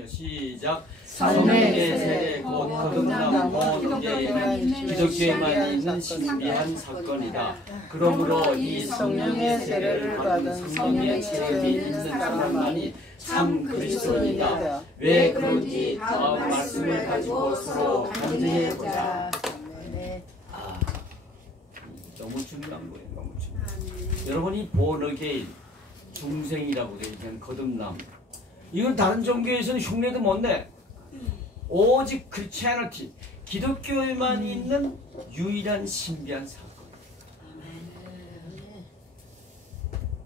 읽으며 시작. 성령의 세례 곧 거듭남 기독교에만 있는 신비한 사건이다. 그러므로 이 성령의 세례를 받은 성령의 체험이 있는 사람만이 참 그리스도인이다. 왜 그런지 다음 말씀을 가지고 서로 간증해보자. 너무 중요한 거예요. 너무 중요해요. 여러분이 본어게인 중생이라고 얘기하는 거듭남, 이건 다른 종교에서는 흉내도 못 내. 오직 크리스천리티, 기독교에만 있는 유일한 신비한 사건.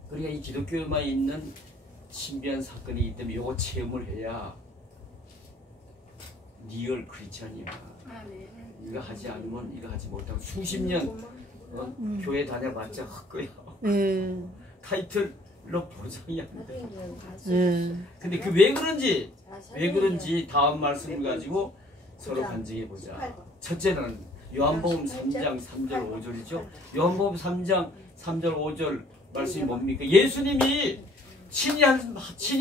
그러니까 이 기독교에만 있는 신비한 사건이 있기 때문에 이거 체험을 해야 리얼 크리스천이야. 이거 하지 않으면, 이거 하지 못하면 수십 년 교회 다녀봤자 헛거야. 타이틀로 보장이 안 돼. 근데 그 왜 그런지 다음 말씀을 가지고 서로 간증해 보자. 첫째는 요한복음 3장 3절 5절이죠. 요한복음 3장 3절 5절 말씀이 뭡니까? 예수님이 친히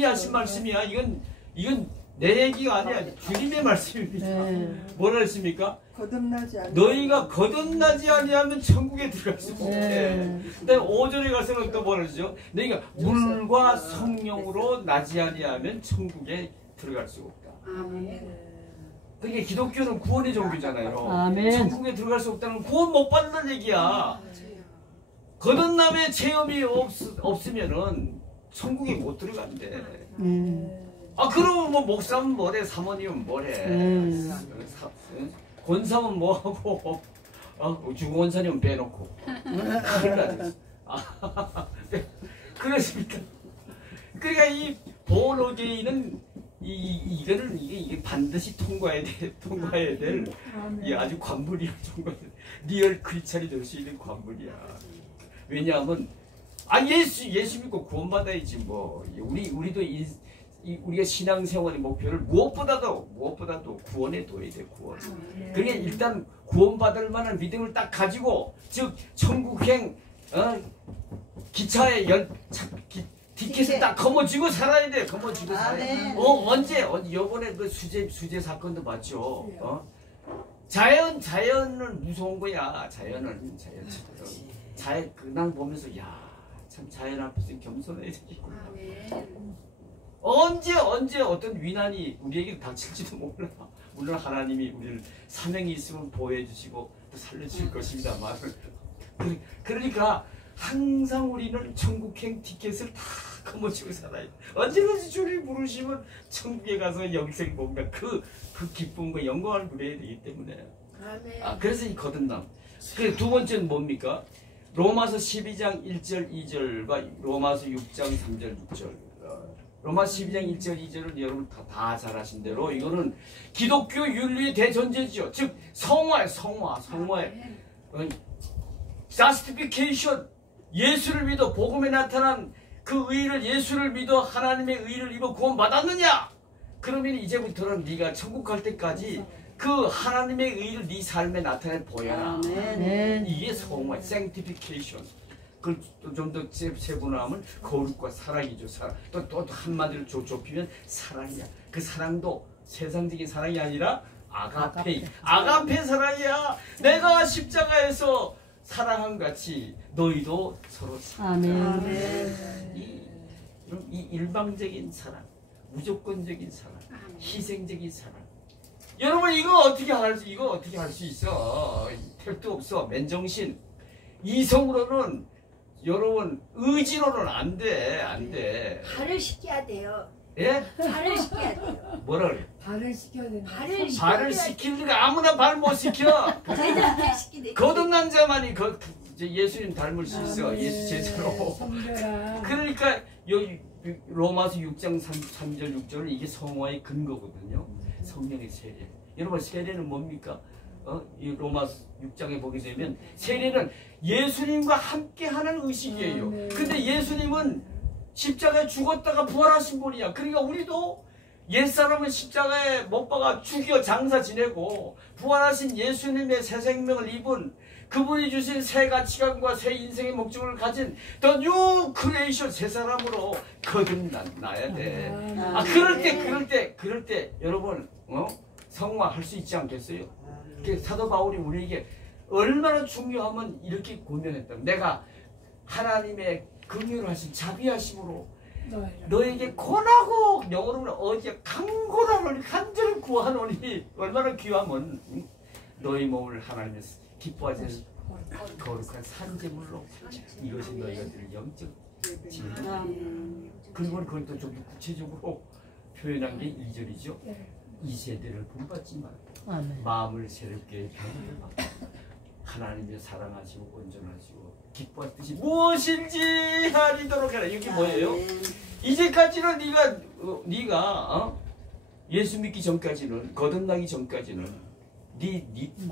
하신 말씀이야. 이건 내 얘기가 아니야. 주님의 말씀입니다. 뭐라 했습니까? 너희가 거듭나지 아니하면 천국에 들어갈 수 없대. 근데 5절에 가서는 또 뭐라 그러죠? 너희가 물과 성령으로 나지 아니하면 천국에 들어갈 수 없다. 그러니까 기독교는 구원의 종교잖아요. 아멘. 천국에 들어갈 수 없다는 건 구원 못 받는다는 얘기야. 거듭남의 체험이 없으면은 천국에 못 들어간대. 그러면 뭐 목사면 뭐래, 사모님은 뭐래, 권사면 뭐하고, 주권사님은 빼놓고. 그렇습니까? 그러니까 이 본어게인은 이게 반드시 통과해야 될 이 아주 관문이야. 리얼 크리스천이 될 수 있는 관문이야. 왜냐하면 예수 믿고 구원받아야지 뭐. 우리도 우리가 신앙생활의 목표를 무엇보다도 구원에 둬야 돼. 구원. 그러니까 일단 구원받을 만한 믿음을 딱 가지고, 즉 천국행 기차에 티켓을 딱 거머쥐고 살아야 돼. 거머쥐고 살아야 돼. 언제 요번에 그 수재 사건도 봤죠. 자연은 무서운 거야. 자연 그날 보면서 참 자연 앞에서 겸손해야 되겠구나. 언제 어떤 위난이 우리에게 닥칠지도 몰라. 물론 하나님이 우리를 사명이 있으면 보호해 주시고 또 살려주실 것입니다만, 그러니까 항상 우리는 천국행 티켓을 다 거머쥐고 살아야 돼. 언제든지 주님 부르시면 천국에 가서 영생 뭔가 그 기쁨과 영광을 누려야 되기 때문에. 그래서 이 거듭남. 두 번째는 뭡니까? 로마서 12장 1절 2절과 로마서 6장 3절 6절. 로마서 12장 1절 2절은 여러분 다 잘 아신 대로 이거는 기독교 윤리의 대전제죠. 즉 성화의 justification, 예수를 믿어 복음에 나타난 그 의를, 예수를 믿어 하나님의 의를 입어 구원받았느냐? 그러면 이제부터는 네가 천국 갈 때까지 그 하나님의 의를 네 삶에 나타내 보여라. 이게 성화, sanctification. 그걸 좀 더 세분화하면 거룩과 사랑이죠. 사랑. 또 한마디로 좁히면 사랑이야. 그 사랑도 세상적인 사랑이 아니라 아가페 사랑이야. 내가 십자가에서 사랑한 같이 너희도 서로 사랑하자. 이 일방적인 사랑, 무조건적인 사랑, 희생적인 사랑. 여러분 이거 어떻게 할 수 있어? 택도 없어. 맨정신. 이성으로는, 여러분 의지로는 안 돼. 발을 시켜야 돼요. 예? 발을 시켜야 돼요. 뭐라 그래? 발을 시켜야 돼. 발을 시키니까 아무나 발 못 시켜. 제자한테 시키네. 거듭난 자만이 예수님 닮을 수 있어. 예수 제자로. 그러니까 여기 로마서 6장 3절 6절은 이게 성화의 근거거든요. 성령의 세례. 여러분 세례는 뭡니까? 이 로마서 6장에 보게 되면 세례는 예수님과 함께하는 의식이에요. 근데 예수님은 십자가에 죽었다가 부활하신 분이야. 그러니까 우리도 옛사람은 십자가에 못 박아 죽여 장사 지내고 부활하신 예수님의 새 생명을 입은 그분이 주신 새 가치관과 새 인생의 목적을 가진 더 뉴 크리에이션 새 사람으로 거듭나야 돼. 그럴 때 여러분 성화할 수 있지 않겠어요? 사도 바울이 우리에게 얼마나 중요하면 이렇게 고면했다. 내가 하나님의 긍휼하신 자비하심으로 너에게 권하고 영어로는 어디에 강권함을 간절히 구하노니 얼마나 귀하면 너희 몸을 하나님의 기뻐하시는 거룩한 산제물로 이것이 너희가 드릴 영적 진리다. 그리고 그걸 또 좀 구체적으로 표현한 게 2절이죠. 이 세대를 본받지 말고 마음을 새롭게 변화를 받고 하나님의 사랑하시고 온전하시고 기뻐하듯이 무엇인지 하리도록 하라. 이게 뭐예요? 이제까지는 네가 예수 믿기 전까지는 거듭나기 전까지는 네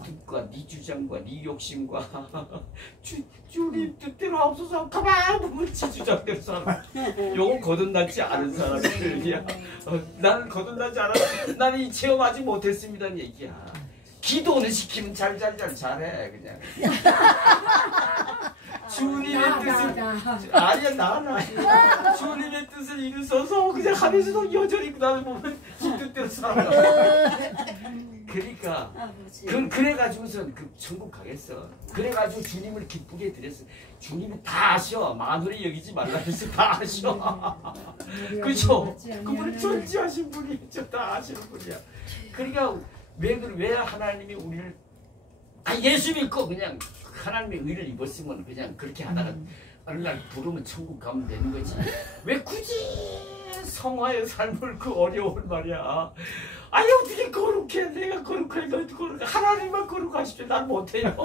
뜻과 네 주장과 네 욕심과 주님 뜻대로 하옵소서 가만 보면 지 주장대로 살아. 요건 거듭나지 않은 사람들이야. 나는 거듭나지 않았어. 나는 이 체험하지 못했습니다는 얘기야. 기도는 시키면 잘해 그냥. 주님의 뜻을 아니야 나는 주님의 뜻을 이루소서 그냥 하면서도 여전히 그 다음에 보면 지 뜻대로 살아. 그러니까 그래가지고서 그 천국 가겠어. 그래가지고 주님을 기쁘게 드렸어. 주님은 다 아셔. 만홀히 여기지 말라 해서 다 아셔. 그죠? 그분은 존재하신 분이죠. 다 아시는 분이야. 그러니까 왜 하나님이 우리를 예수 믿고 그냥 하나님의 의를 입었으면 그냥 그렇게 하다가 어느 날 부르면 천국 가면 되는 거지. 왜 굳이 성화의 삶을 그 어려운 말이야. 아니 어떻게 거룩해. 내가 거룩해. 너희도 거룩해. 하나님만 거룩하십시오. 난 못해요.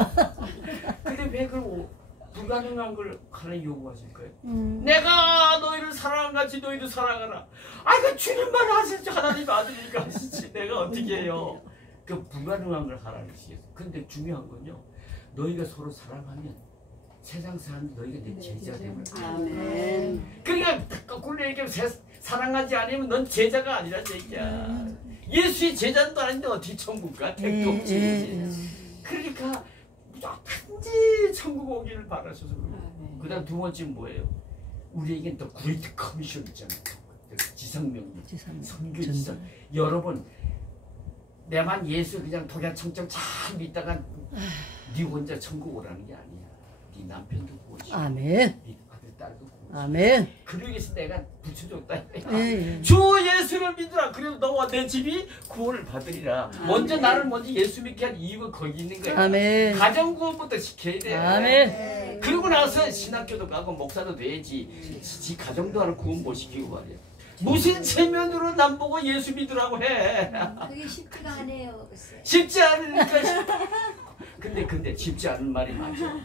근데 왜 그걸 불가능한 걸 하나님 요구하실까요? 내가 너희를 사랑한 같이 너희도 사랑하라. 아니 그 주님만 하시지 하나님 아들이니까 하시지. 내가 어떻게 해요. 그 불가능한 걸 하나님이시겠어. 근데 중요한 건요. 너희가 서로 사랑하면 세상 사람들 너희가 내 제자 되면 아멘. 그러니까 거꾸로 얘기하면 사랑하지 않으면 넌 제자가 아니란 얘기야. 예수의 제자도 아닌데 어떻게 천국 가? 택도 없지. 그러니까 단지 천국 오기를 바라셔서 그러고. 그 다음 두 번째는 뭐예요? 우리에겐 또 그레이트 커미션 있잖아요. 지성명령, 선교지상. 여러분 내만 예수 그냥 독야청청 잘 믿다가 네 혼자 천국 오라는 게 아니야. 네 남편도 구워주고 아멘. 네 아들 딸도 구워주고 아멘. 그러기 위해서 내가 붙여줬다. 주 예수를 믿으라. 그래도 너와 내 집이 구원을 받으리라. 먼저 나를 먼저 예수 믿게 한 이유가 거기 있는 거야. 아멘. 가정 구원부터 시켜야 돼. 아멘. 그리고 나서 신학교도 가고 목사도 돼야지. 지 가정도 하나 구원 못 시키고 말이야. 무슨 체면으로 남 보고 예수 믿으라고 해. 그게 쉽지가 않아요. 쉽지 않으니까. 근데 쉽지 않은 말이 맞아.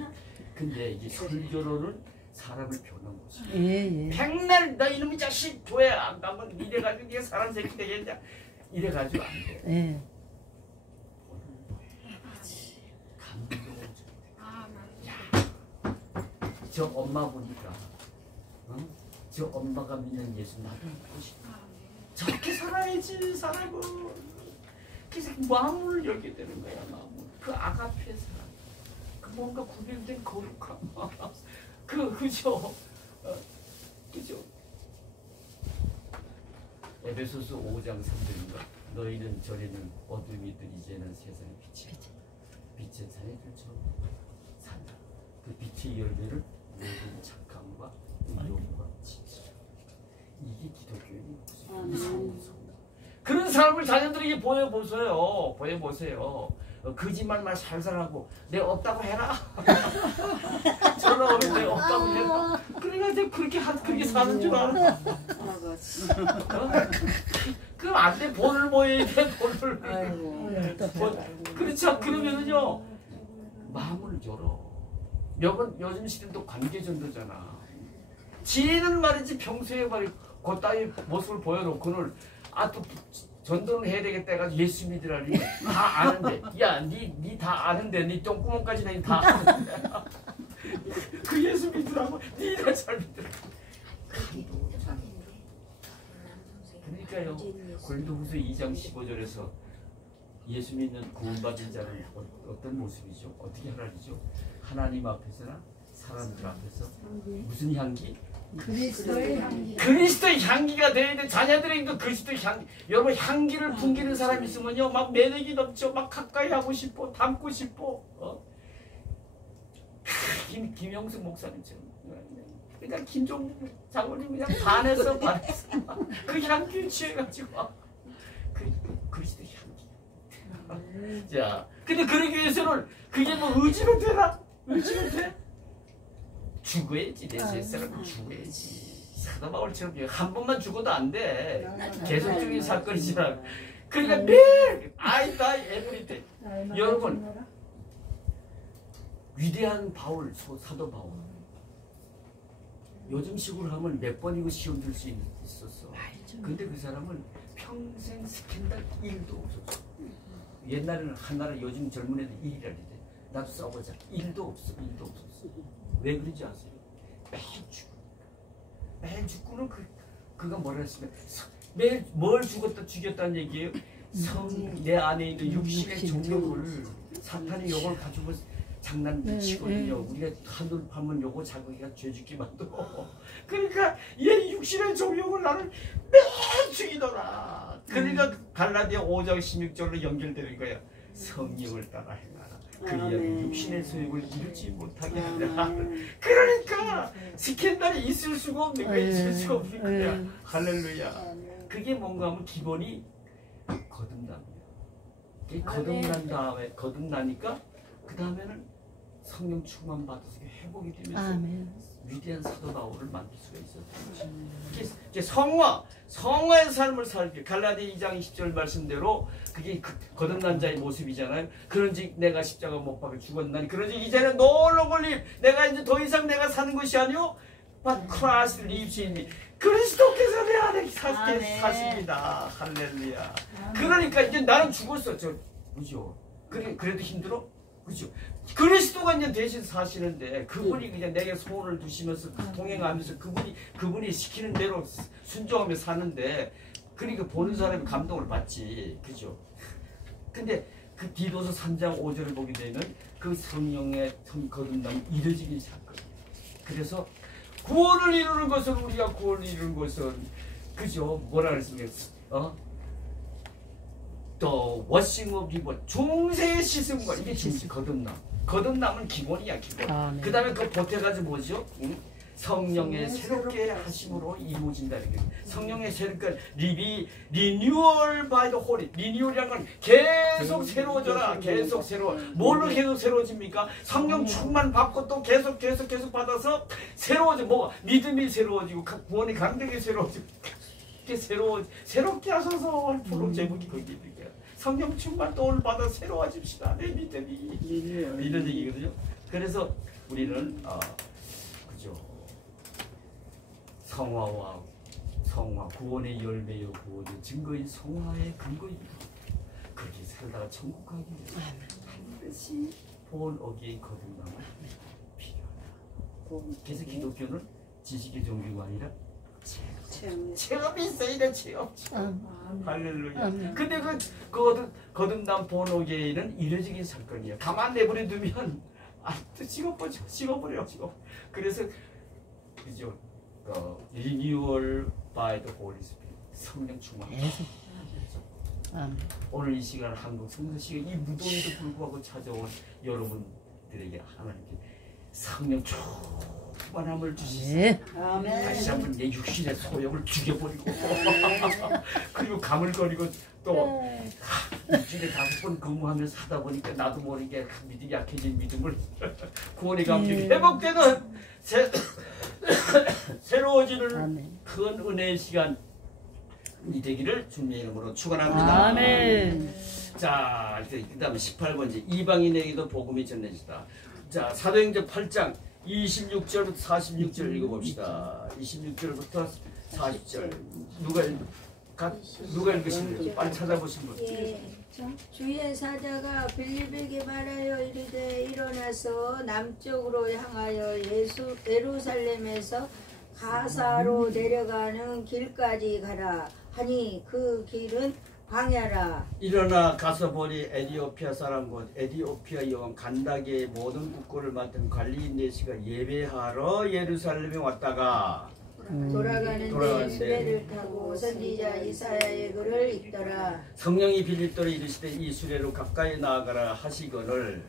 근데 이게 설교로는 사람을 변한 거지. 백날 너 이놈의 자식 교회 안 가면 이래가지고 네가 사람 새끼 되겠냐. 이래가지고 안 돼. 감동을 저 엄마 보니까 저 엄마가 믿는 예수 나도 믿고 싶다. 저렇게 살아야지 사람은. 그래서 마음을 열게 되는 거야. 마음을. 그 아가페 사람. 그 뭔가 구별된 거룩함. 그죠? 그죠? 에베소서 5장 3절인가? 너희는 전에는 어둠이든 이제는 세상의 빛이 빛의 자녀들처럼 산다. 그 빛의 열매를 모든 착함과 의로움과 진실. 이게 기독교의 모습. 그런 삶을 자녀들에게 보여보세요. 거짓말만 살살하고 내가 없다고 해라. 전화 오면 내가 없다고 해라. 그래가지고 그렇게 사는 줄 알아. 그럼 안 돼. 본을 모여야 돼. 본을. 그렇죠. 그러면은요 마음을 열어. 요즘 시대는 또 관계전도잖아. 지혜는 말이지 평소에 말이 그따위 모습을 보여놓고는 또 전도는 해야 되겠다 해가지고 예수 믿으라니 다 아는데 니 다 아는데 니 똥구멍까지 다니 다 아는데 그 예수 믿으라고 니나 잘 믿으라. 그러니까요 고린도후서 2장 15절에서 예수 믿는 구원받은 자는 어떤 모습이죠? 어떻게 하나이죠? 하나님 앞에서나 사람들 앞에서 무슨 향기? 그리스도의 향기. 그리스도의 향기가 되어야 돼. 자녀들에게도 그리스도의 향기. 여러분 향기를 풍기는 사람이 있으면요, 막 매력이 넘쳐, 막 가까이 하고 싶어, 닮고 싶어. 김영숙 목사님처럼. 그냥 김종국 장로님 그냥 반해서 그 향기에 취해가지고 그리스도의 향기. 자, 근데 그러기 위해서는 그게 뭐 의지로 되나? 의지로 돼? 죽어야지. 내 세상은 죽어야지. 사도 바울처럼 한 번만 죽어도 안 돼. 계속적인 사건이지만. 그러니까 매일 I die every day. 여러분 위대한 바울, 사도 바울. 요즘 식으로 하면 몇 번이고 시험 줄 수 있었어. 근데 그 사람은 평생 스캔들 1도 없었어. 옛날에는 하나라, 요즘 젊은 애들 1이라는데 나도 싸워보자. 1도 없어. 1도 없었어. 왜 그런지 아세요? 매일 죽고. 매일 죽고는 그가 뭐라 했으면 매일 뭘 죽였다는 얘기예요? 내 안에 있는 육신의 종욕을 사탄이 요걸 가지고 장난치거든요. 우리가 한눈 파면 요거 자기가 죄 짓게 만들어. 그러니까 얘 육신의 종욕을 나를 매일 죽이더라. 그러니까 갈라디아 5장 16절로 연결되는 거야. 성령을 따라 행하라. 그리하면 육신의 소욕을 이루지 못하게 하라. 그러니까 스캔들이 있을 수가 없는 거야. 있을 수가 없는 거야. 할렐루야. 그게 뭔가 하면 기본이 거듭납니다. 거듭나니까 그 다음에는 성령 충만 받아서 회복이 되면서 위대한 사도 바울을 만들 수가 있었죠. 이게 성화의 삶을 살기. 갈라디아 2장 20절 말씀대로 그게 거듭난 자의 모습이잖아요. 그런즉 내가 십자가 못 박혀 죽었나니 그런즉 이제는 놀러 걸림 내가 이제 더 이상 내가 사는 것이 아니요 but Christ lives in me. 그리스도께서 내 안에 사십니다. 할렐루야. 그러니까 이제 나는 죽었어. 그죠? 그래도 힘들어? 그죠? 그리스도가 이제 대신 사시는데 그분이 그냥 내게 소원을 두시면서 동행하면서 그분이 시키는 대로 순종하며 사는데 그러니까 보는 사람이 감동을 받지. 그죠? 근데 그 디도서 3장 5절을 보게 되면 그 성령의 거듭남 이뤄지기 사건이에요. 그래서 구원을 이루는 것은 우리가 구원을 이루는 것은 그죠? 뭐라 그랬습니까? 또 워싱 오브 리버 중세의 씻음과 이게 진짜 거듭남은 기본이야 기본. 그 다음에 그 보태가지고 뭐죠? 성령의 새롭게 하심으로 이루어진다는 거예요. 성령의 새롭게 리뉴얼 바이 더 홀리. 리뉴얼이라는 건 계속 새로워져라. 계속 새로워. 뭘로 계속 새로워집니까? 성령 충만 받고 또 계속 받아서 새로워져. 뭐가? 믿음이 새로워지고 구원의 강력이 새로워지고 새롭게 하셔서 프로 제목이 거기 있는 거야. 성령 충만 또 오늘 받아 새로워집시다. 내 믿음이 이런 얘기거든요. 그래서 우리는 그죠? 성화 구원의 열매요 구원의 증거인 성화의 근거입니다. 그렇게 살다가 천국 가기 위해서 반드시 본 어게인 거듭남을 필요하다. 그래서 기독교는 지식의 종교가 아니라 체험이 있어야 돼. 체험. 할렐루야. 근데 그 거듭남 본 어게인은 이례적인 사건이야. 가만 내버려 두면 또 식어버려. 그래서 그죠? 리뉴얼 바이 더 홀리 스피릿 성령 충만. 오늘 이 시간 한국 성서 시간 이 무더위도 불구하고 찾아온 여러분들에게 하나님께 성령 충만함을 주시소. 다시 한번 내 육신의 소욕을 죽여버리고 그리고 가물거리고 또 일주일에 5번 근무하면서 하다 보니까 나도 모르게 믿음이 약해진 믿음을 구원의 감격이 회복되는 새로워지는 큰 은혜의 시간이 되기를 주님의 이름으로 축원합니다. 아멘. 자, 그 다음에 18번째 이방인에게도 복음이 전해지다. 자, 사도행전 8장 26절부터 46절 읽어봅시다. 26절부터 40절 누가 읽으실래요? 빨리 찾아보신 분. 예. 주의 사자가 빌립에게 말하여 이르되 일어나서 남쪽으로 향하여 예루살렘에서 가사로 내려가는 길까지 가라 하니 그 길은 광야라. 일어나 가서 보니 에디오피아 사람 곧 에디오피아 여왕 간다게의 모든 국고를 맡은 관리인 내시가 예배하러 예루살렘에 왔다가 돌아가는데 수레를 타고 선지자 이사야의 글을 읽더라. 성령이 빌립도로 이르시되 이 수레로 가까이 나아가라 하시거늘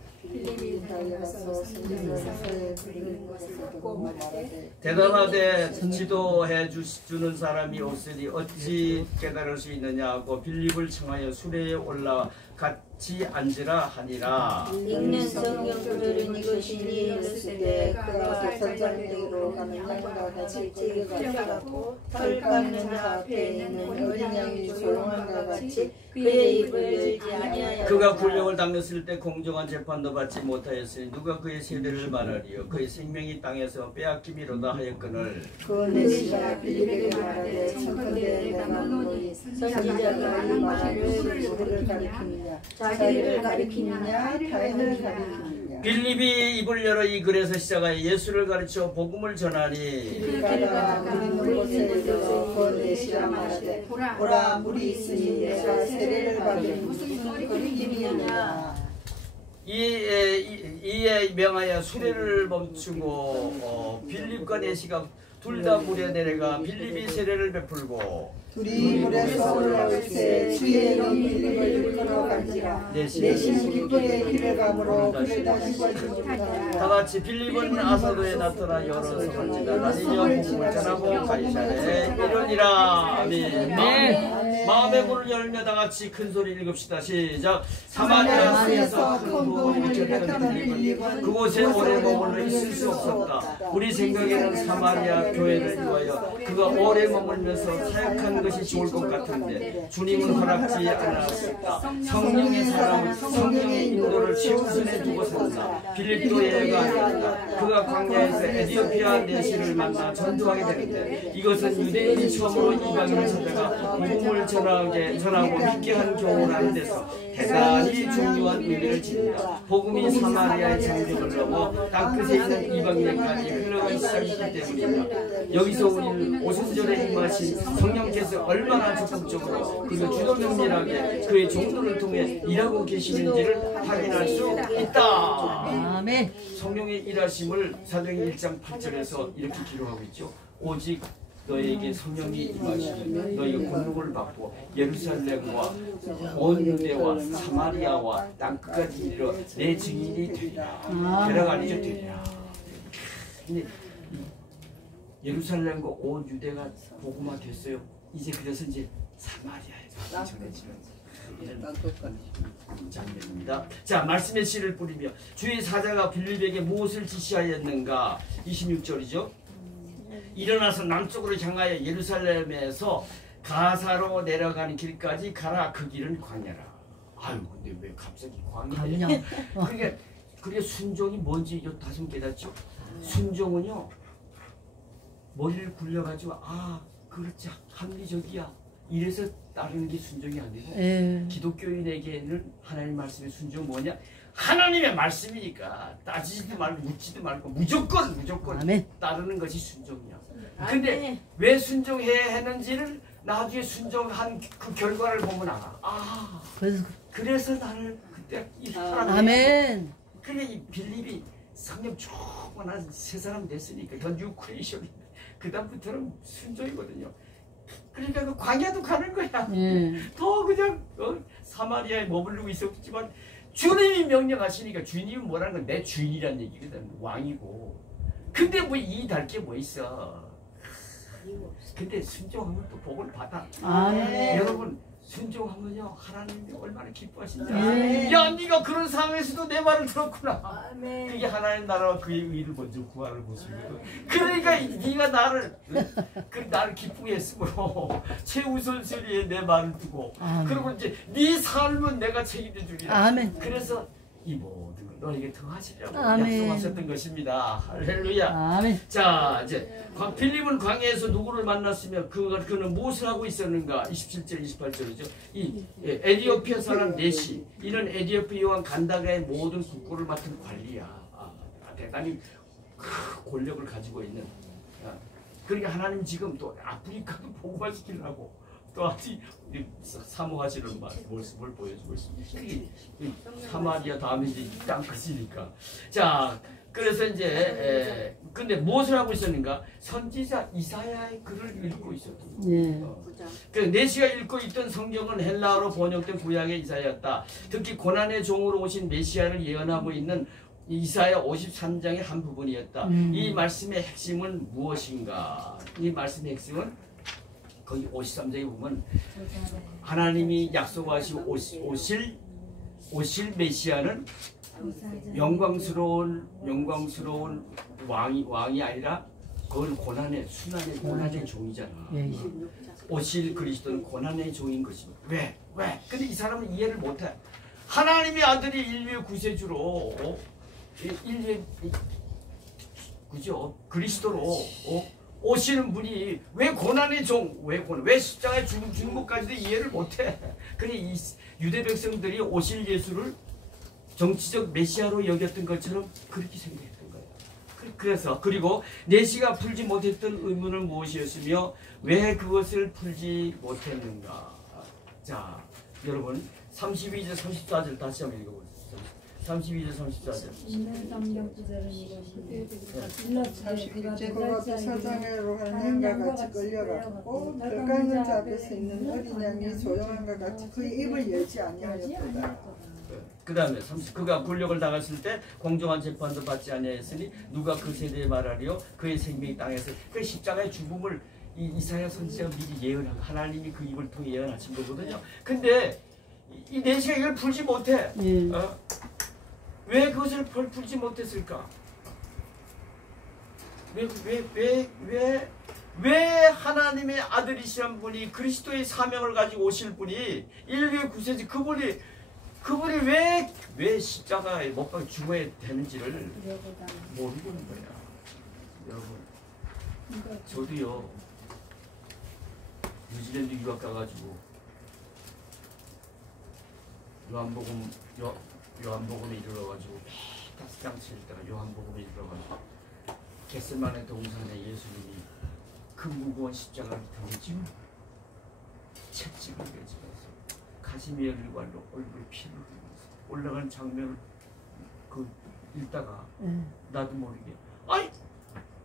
대담하되 지도해 주는 사람이 없으니 어찌 깨달을 수 있느냐 하고 빌립을 청하여 수레에 올라 같이 앉으라 하니라. 읽는 성경 그들은 이것이니 이르을 때 그가 전장대로 가는 양과 같이 지혜가 갖고 털 깎는 자 앞에 있는 어린 양이 조용한가 같이 그의 입을 열지 아니하여 그가 굴욕을 당했을 때 공정한 재판도 받지 못하였으니 누가 그의 세대를 말하리요. 그의 생명이 땅에서 빼앗김이로다 하였거늘 그 내시가 빌립에게 말하되 청컨대 내가 묻노니 선지자가 이 말을 누구를 가리키느냐 자기를 가리키느냐 타인을 가리키느냐. 빌립이 입을 열어 이 글에서 시작하여 예수를 가르쳐 복음을 전하니 그가 물 곳에 이르러 그 내시가 말하되 보라 물이 있으니 내가 세례를 받으니 무슨 거리낌이냐. 이에 명하여 수레를 멈추고 빌립과 내시가 둘 다 물에 내려가 빌립이 세례를 베풀고 둘이 물에서 올라올 때 주의 영이 빌립을 이끌어 간지라. 내시는 기쁨의 길을 감으로 그를 다시 보지 못하니라. 다 같이 빌립은 아사도에 나타나 여러 선지자 다니며 복음을 전하고 가이사랴에 이르니라. 아멘. 마음의 문을 열며 다 같이 큰 소리 읽읍시다. 시작. 사마리아에서 큰 복음을 전했던 빌립은 그곳에 오래 머물러 있을 수 없었다. 우리 생각에는 사마리아 교회를 위하여 그가 오래 머물면서 사역한 것이 좋을 것 같은데 주님은 허락지 않았었다. 성령의 사람은 성령의 인도를 최우선에 두고 산다. 빌립도 예가 아니다. 그가 광야에서 에디오피아 내시를 만나 전도하게 되는데 이것은 유대인이 처음으로 이방인을 찾아가 복음을 전하고 믿게 한 경우라는 데서 대단히 중요한 의미를 지닌다. 복음이 사마리아의 장벽을 넘어 땅끝에 있는 이방인까지 흘러가기 시작했기 때문이다. 여기서 우리는 오순절에 임하신 성령께서 얼마나 적극적으로 그리고 주도면밀하게 그의 종들을 통해 일하고 계시는지를 확인할 수 있다. 아멘. 성령의 일하심을 사도행전 1장 8절에서 이렇게 기록하고 있죠. 오직 너에게 성령이 임하시면 너희가 권능을 받고 예루살렘과 온 유대와 사마리아와 땅끝까지 이르러 내 증인이 되리라. 되라가 아니죠. 되리라. 근데 예루살렘과 온 유대가 복음화 됐어요. 이제 그래서 이제 사마리아에서 전해지는 이런 장면입니다. 자, 말씀의 씨를 뿌리며 주의 사자가 빌립에게 무엇을 지시하였는가? 26절이죠. 일어나서 남쪽으로 향하여 예루살렘에서 가사로 내려가는 길까지 가라. 그 길은 광야라. 아유, 근데 왜 갑자기 광야냐? 그게 순종이 뭔지 다시 깨닫죠. 순종은요, 머리를 굴려가지고 그렇지 합리적이야 이래서 따르는 게 순종이 아니고 기독교인에게는 하나님 말씀의 순종 뭐냐? 하나님의 말씀이니까 따지지도 말고 묻지도 말고 무조건 아멘. 따르는 것이 순종이야. 근데 왜 순종해야 했는지를 나중에 순종한 그 결과를 보면 알아. 그래서 나를 그때 이 사람 아멘. 그래 이 빌립이 성령 충만한 세 사람 됐으니까 더 뉴 크리에이션 그 다음부터는 순종이거든요. 그러니까 그 광야도 가는 거야. 더 그냥 사마리아에 머무르고 있었지만 주님이 명령하시니까 주님이 뭐라는 건 내 주인이란 얘기거든. 왕이고. 근데 뭐 이 달 게 뭐 있어. 근데 순종하면 또 복을 받아. 여러분 순종하면요 하나님이 얼마나 기뻐하신지 야 네가 그런 상황에서도 내 말을 들었구나. 그게 하나님 나라와 그의 의를 먼저 구하는 모습이거든. 그러니까 네가 나를 기쁘게 했으므로 최우선순위에 내 말을 두고 그리고 이제 네 삶은 내가 책임져 주리라. 그래서 이 모든 걸 너에게 더하시려고 약속하셨던 것입니다. 할렐루야. 아멘. 자, 이제 빌립은 광야에서 누구를 만났으며 그는 무엇을 하고 있었는가? 27절, 28절이죠. 이 에디오피아 사람 내시, 이는 에디오피아 왕 간다가의 모든 국고를 맡은 관리야. 대단히 권력을 가지고 있는. 그러니까 하나님 지금 또 아프리카도 복음화시키려고 또 아직 사모하시는 모습을 보여주고 있습니다. 사마리아 다음에 이제 땅 끝이니까. 자, 그래서 이제 근데 무엇을 하고 있었는가? 선지자 이사야의 글을 읽고 있었던 거예요. 그 내시가 읽고 있던 성경은 헬라어로 번역된 구약의 이사야였다. 특히 고난의 종으로 오신 메시아를 예언하고 있는 이사야 53장의 한 부분이었다. 이 말씀의 핵심은 무엇인가? 이 말씀의 핵심은 거기 53장에 보면 하나님이 약속하시고 오실 메시아는 영광스러운 왕이 아니라 그건 순환의 고난의 종이잖아. 오실 그리스도는 고난의 종인 것입니다. 왜? 근데 이 사람은 이해를 못해. 하나님의 아들이 인류의 구세주로 인류의 그죠? 그리스도로 오시는 분이 왜 고난의 종, 왜 십자가에 죽은 것까지도 이해를 못해. 그래 이 유대 백성들이 오실 예수를 정치적 메시아로 여겼던 것처럼 그렇게 생각했던 거예요. 그래서 그리고 내시가 풀지 못했던 의문은 무엇이었으며 왜 그것을 풀지 못했는가? 자, 여러분 32절 34절 다시 한번 읽어보세요. 32절 34절. 있는 성경 구절은 이것이 제거가 사장으로 하는 양과 같이 끌려갔고 들가는 자 앞에서 있는 어린 양이 조용한과 같이 그의 입을 열지 아니하였도다. 그 다음에 그가 굴욕을 당했을 때 공정한 재판도 받지 아니하였으니 누가 그 세대에 말하리요? 그의 생명이 땅에서 그 십자가의 죽음을 이사야 선지자가 미리 예언하고 하나님이 그 입을 통해 예언하신 거거든요. 근데 이 내시가 이걸 풀지 못해. 왜 그것을 풀지 못했을까? 왜 하나님의 아들이신 분이 그리스도의 사명을 가지고 오실 분이 인류의 구세주 그분이 왜 십자가에 못 박혀 죽어야 되는지를 모르는 거야. 여러분, 저도요 뉴질랜드 유학 가가지고 요한복음에 이르러가지고 다스장 칠 때가 요한복음에 이르러가지고 겟세마네 동산에 예수님이 그 무거운 십자가를 등에 지고 채찍을 내지면서 가시미의 일관로 얼굴에 피를 흘리면서 올라가는 장면을 읽다가 나도 모르게 아이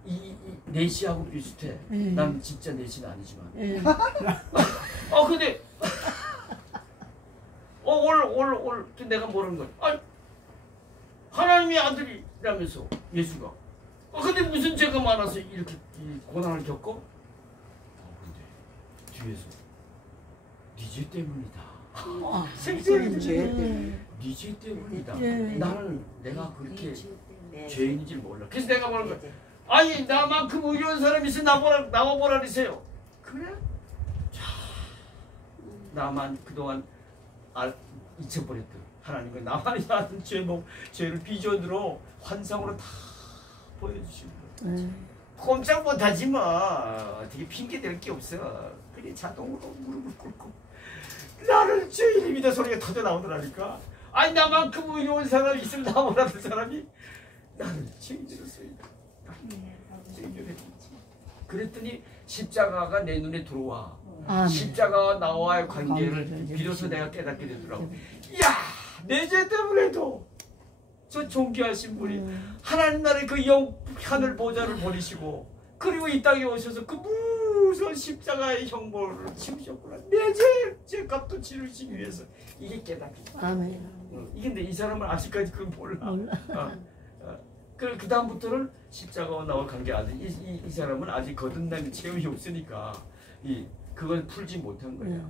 이 내시하고 비슷해. 난 진짜 내시는 아니지만 근데 오늘 내가 모르는 거야. 아니, 하나님의 아들이라면서 예수가. 근데 무슨 죄가 많아서 이렇게 고난을 겪어? 근데 뒤에서 네 죄 때문이다. 생존이 네 죄 때문이다. 나는 내가 그렇게 죄인인지 몰라. 그래서 내가 뭐라는 거야. 아니 나만큼 의로운 사람이 있어 나와보라 그러세요. 그래? 자, 나만 그동안 잊혀버렸던 하나님과 나만이 하는 죄를 비전으로 환상으로 다 보여주시는 거예요. 꼼짝 못하지 뭐. 어떻게 핑계댈 게 없어. 그게 자동으로 무릎을 꿇고 나를 죄인입니다 소리가 터져 나오더라니까. 아니 나만큼 의로운 사람이 있으면 나오라는 사람이 나는 죄인이었어요. 그랬더니 십자가가 내 눈에 들어와. 십자가와 나와의 관계를 비로소 내가 깨닫게 되더라고. 이야, 내 죄 때문에도 저 존귀하신 분이 하나님 나라의 그 하늘 보좌를 버리시고 그리고 이 땅에 오셔서 그 무서운 십자가의 형벌을 치우셨구나. 내 죄값도 치르시기 위해서. 이게 깨닫기다. 이게 근데 이 사람은 아직까지 그걸 몰라. 그 다음부터는 십자가와 나와 관계 안 돼. 이 사람은 아직 거듭남의 체험이 없으니까 그걸 풀지 못한 거야.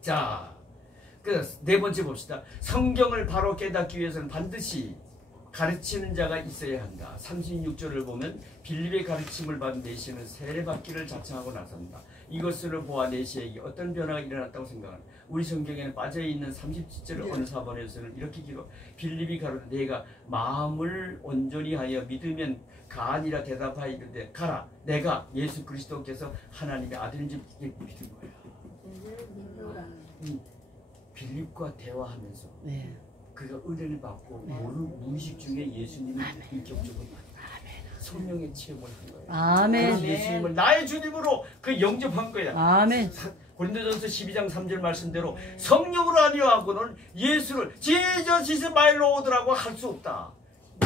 자, 네 번째 봅시다. 성경을 바로 깨닫기 위해서는 반드시 가르치는 자가 있어야 한다. 36절을 보면 빌립의 가르침을 받은 내시는 세례받기를 자청하고 나선다. 이것으로 보아 내시에게 어떤 변화가 일어났다고 생각하는. 우리 성경에는 빠져있는 37절을 어느 사본에서는 이렇게 기록. 빌립이 가로되 내가 마음을 온전히 하여 믿으면 가아니라 대답하여 이르되 가라 내가 예수 그리스도께서 하나님의 아들인지 믿은 거야. 빌립과 대화하면서 그가 은혜를 받고 무의식 중에 예수님을 인격적으로 성령의 체험을 한 거예요. 아멘. 그래서 예수님을 나의 주님으로 그 영접한 거야. 아멘. 고린도전서 12장 3절 말씀대로 성령으로 아니하고는 예수를 Jesus is my Lord라고 할 수 없다.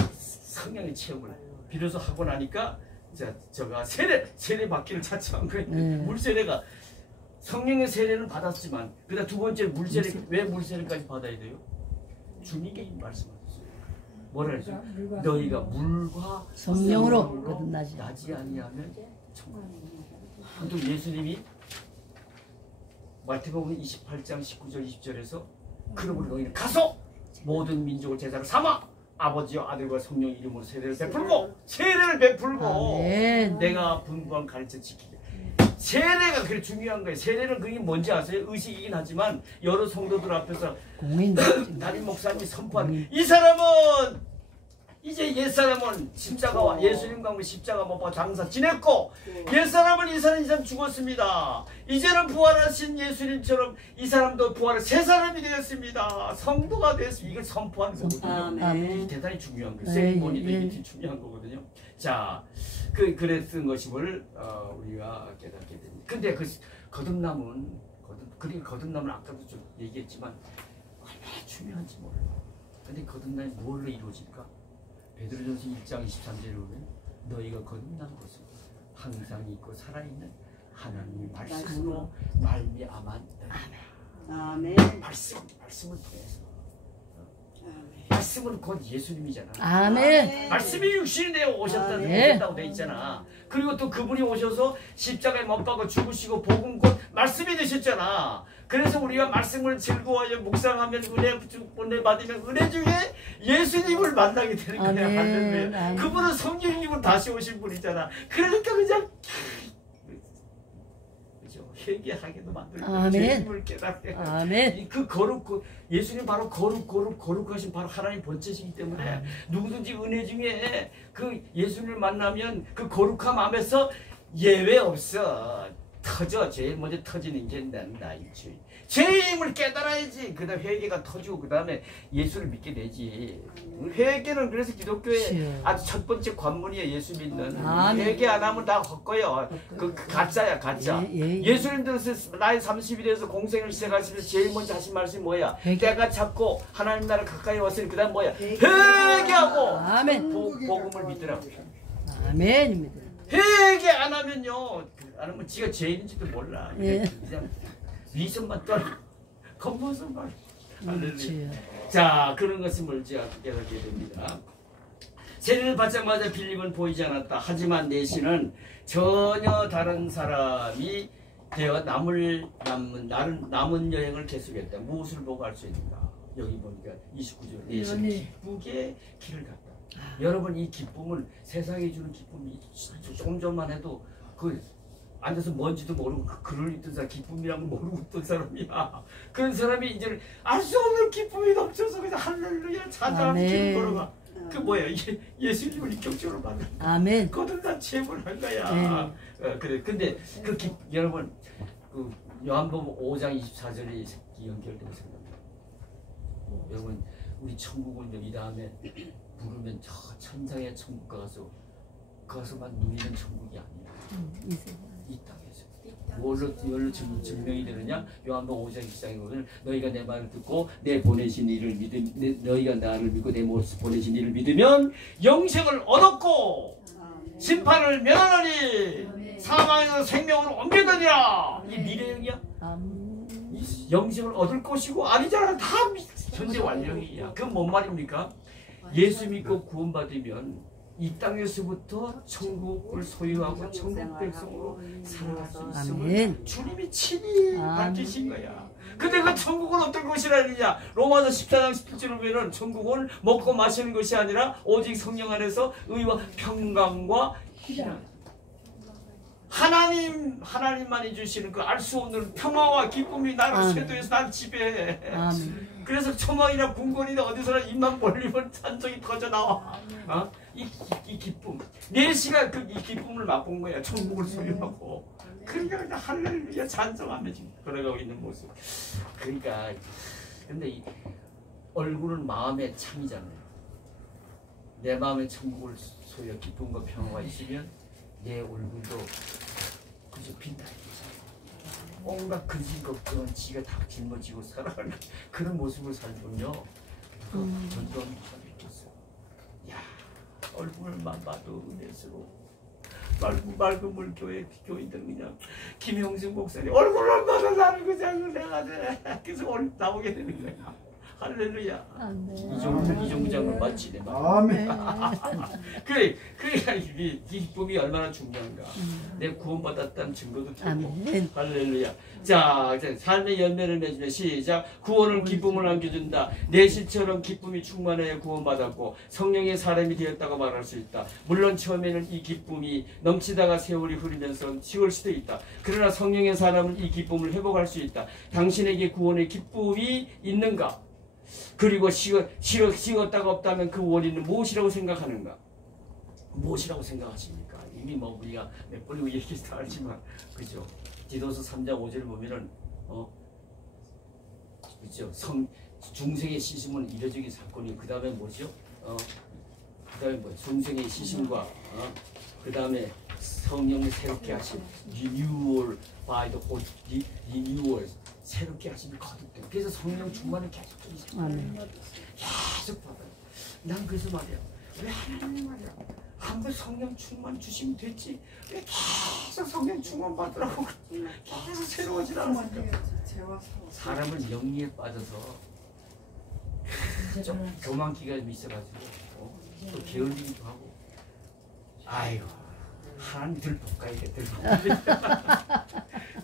성령의 체험을 비로소 하고 나니까 제가 세례 받기를 자청한 거예요. 물세례가 성령의 세례는 받았지만 그다음 두 번째 물세례 왜 물세례까지 받아야 돼요? 주님이 말씀하셨어요. 뭐라 그랬어요? 너희가 물과 성령으로 거듭나지 아니하면 또 예수님이 마태복음 28장 19절 20절에서 그러므로 너희는 가서 모든 민족을 제자로 삼아 아버지와 아들과 성령 이름으로 세례를 베풀고 아멘. 내가 분부한 가르쳐 지키게. 세례가 그렇게 중요한 거예요. 세례는 그게 뭔지 아세요? 의식이긴 하지만 여러 성도들 앞에서 공인 담임 목사님이 선포한 이 사람은 이제 옛사람은 십자가와 예수님과 함께 십자가 못 박아 장사 지냈고 옛사람은 이 사람 죽었습니다. 이제는 부활하신 예수님처럼 이 사람도 부활을 새 사람이 되었습니다. 성도가 되었습니다. 이걸 선포하는 거거든요. 이게 대단히 중요한 거예요. 세리머니도 이게 중요한 거거든요. 자, 그랬던 것임을 우리가 깨닫게 됩니다. 근데 그 거듭남은 아까도 좀 얘기했지만 얼마나 중요한지 몰라요. 근데 거듭남이 뭘로 이루어질까? 베드로전서 1장 23절에 보면 너희가 거듭난 것은 항상 있고 살아있는 하나님의 말씀으로 말미암았다. 아멘. 말씀을 통해서. 말씀은 곧 예수님이잖아. 아멘. 말씀이 육신이 되어 오셨다고 돼 있잖아. 그리고 또 그분이 오셔서 십자가에 못 박아 죽으시고 복음 곧 말씀이 되셨잖아. 그래서 우리가 말씀을 즐거워하여 묵상하면 은혜 받으면 은혜 중에 예수님을 만나게 되는 거야. 할렐루야. 그분은 성령님으로 다시 오신 분이잖아. 그러니까 그냥 회개하게도 만들고 죄임을 깨닫게. 아멘. 그 예수님 바로 거룩하신 바로 하나님 본체시기 때문에 누구든지 은혜 중에 그 예수님을 만나면 그 거룩함 안에서 예외 없어. 터져. 제일 먼저 터지는 게 나의 죄임을 깨달아야지. 그 다음 회개가 터지고 그 다음에 예수를 믿게 되지. 회개는 그래서 기독교의 아주 첫 번째 관문이에요. 예수 믿는. 회개 안 하면 다 헛거요. 그 가짜야 가짜. 예수님도 나이 30이 돼서 공생을 시작하시면서 제일 먼저 하신 말씀이 뭐야? 때가 찼고 하나님 나라 가까이 왔으니 그 다음 뭐야? 회개하고 복음을 믿더라고요. 아멘입니다. 회개 안 하면요. 안 하면 지가 죄인인지도 몰라. 그냥 위선만 떨고 겉모습만. 자, 그런 것을 제가 깨닫게 됩니다. 세례를 받자마자 빌립은 보이지 않았다. 하지만 내시는 전혀 다른 사람이 되어 남은 여행을 계속했다. 무엇을 보고 알 수 있는가? 여기 보니까 29절 내시는 기쁘게 길을 갔다. 여러분, 이 기쁨은 세상에 주는 기쁨이 조금 전만 해도 앉아서 뭔지도 모르고 글을 읽던 사람, 기쁨이라는 걸 모르고 있던 사람이야. 그런 사람이 이제 알 수 없는 기쁨이 넘쳐서 그냥 할렐루야 찬양하는 길을 걸어가. 그 뭐야? 이게 예수님을 인격적으로 만나. 아멘. 거듭난 체험을 한 거야. 그래. 근데 여러분, 요한복음 5장 24절에 연결되고 생각합니다. 여러분, 우리 천국은 이 다음에 부르면 저 천상의 천국 가서만 누리는 천국이 아니야. 이 땅에서. 뭘로 증명이 되느냐? 요한복음 5장 24장에 보면 너희가 내 말을 듣고 내 보내신 이를 너희가 나를 믿고 내 보내신 이를 믿으면 영생을 얻었고 심판을 면하노니 사망에서 생명으로 옮겨다니라. 이 미래형이야? 이 영생을 얻을 것이고 아니잖아. 다 현재 완료이야. 그건 뭔 말입니까? 예수 믿고 구원받으면 이 땅에서부터 천국을 소유하고 천국 백성으로 살아갈 수 있음을 주님이 친히 밝히신 거야. 근데 그 천국은 어떤 것이라느냐? 로마서 14장 17절을 보면 천국은 먹고 마시는 것이 아니라 오직 성령 안에서 의와 평강과 희락. 하나님만이 주시는 그 알 수 없는 평화와 기쁨이 나를 쇄도해서 날 지배해. 그래서 초막이나 궁궐이나 어디서나 입만 벌리면 찬정이 터져 나와. 이 기쁨. 내시가 이 기쁨을 맛본 거야. 천국을 소유하고. 그러니까 그냥 할렐루야 찬송하며 지금 걸어가고 있는 모습. 그러니까 근데 이 얼굴은 마음의 창이잖아요. 내 마음에 천국을 소유하 기쁨과 평화가 있으면 내 얼굴도 그저 빛나겠잖아. 온갖 근심 걱정은 지가 다 짊어지고 살아가는 그런 모습을 살면요 전도하는 사람이 있겠어요. 야, 얼굴만 봐도 은혜스러워. 맑은 물교회 교인들 그냥 김영승 목사님 얼굴을 봐도 나는 그냥 은혜가 돼. 그래서 오늘 나오게 되는 거야. 할렐루야. 이종장을 마치 내 말. 아멘. 그래, 이 기쁨이 얼마나 중요한가. 내 구원받았다는 증거도 되고. 할렐루야. 자, 삶의 열매를 맺으며 시작. 구원은 기쁨을 안겨준다. 내 실처럼 기쁨이 충만하여 구원받았고 성령의 사람이 되었다고 말할 수 있다. 물론 처음에는 이 기쁨이 넘치다가 세월이 흐르면서 식을 수도 있다. 그러나 성령의 사람은 이 기쁨을 회복할 수 있다. 당신에게 구원의 기쁨이 있는가? 그리고 식었다가 없다면 그 원인은 무엇이라고 생각하는가? 무엇이라고 생각하십니까? 이미 뭐 우리가 몇 번 얘기도 알지만 그죠? 디도서 3장 5절을 보면은 그죠? 중생의 시심은 이례적인 사건이고 그 다음에 뭐죠? 그 다음에 뭐 중생의 시심과 그 다음에 성령을 새롭게 하신 renewal by the Holy renewal 새롭게 하심이 거듭돼요. 그래서 성령 충만을 계속 주시잖아요. 계속 받아요. 난 그래서 말이야. 왜 하나님 말이야. 한번 성령 충만 주시면 됐지. 왜 계속 성령 충만 받으라고 계속 새로워지라고 할까. 사람은 영리에 빠져서 좀 교만기가 좀 있어가지고 또 게을리기도 하고 아이고 하나님 들 볶아야겠다.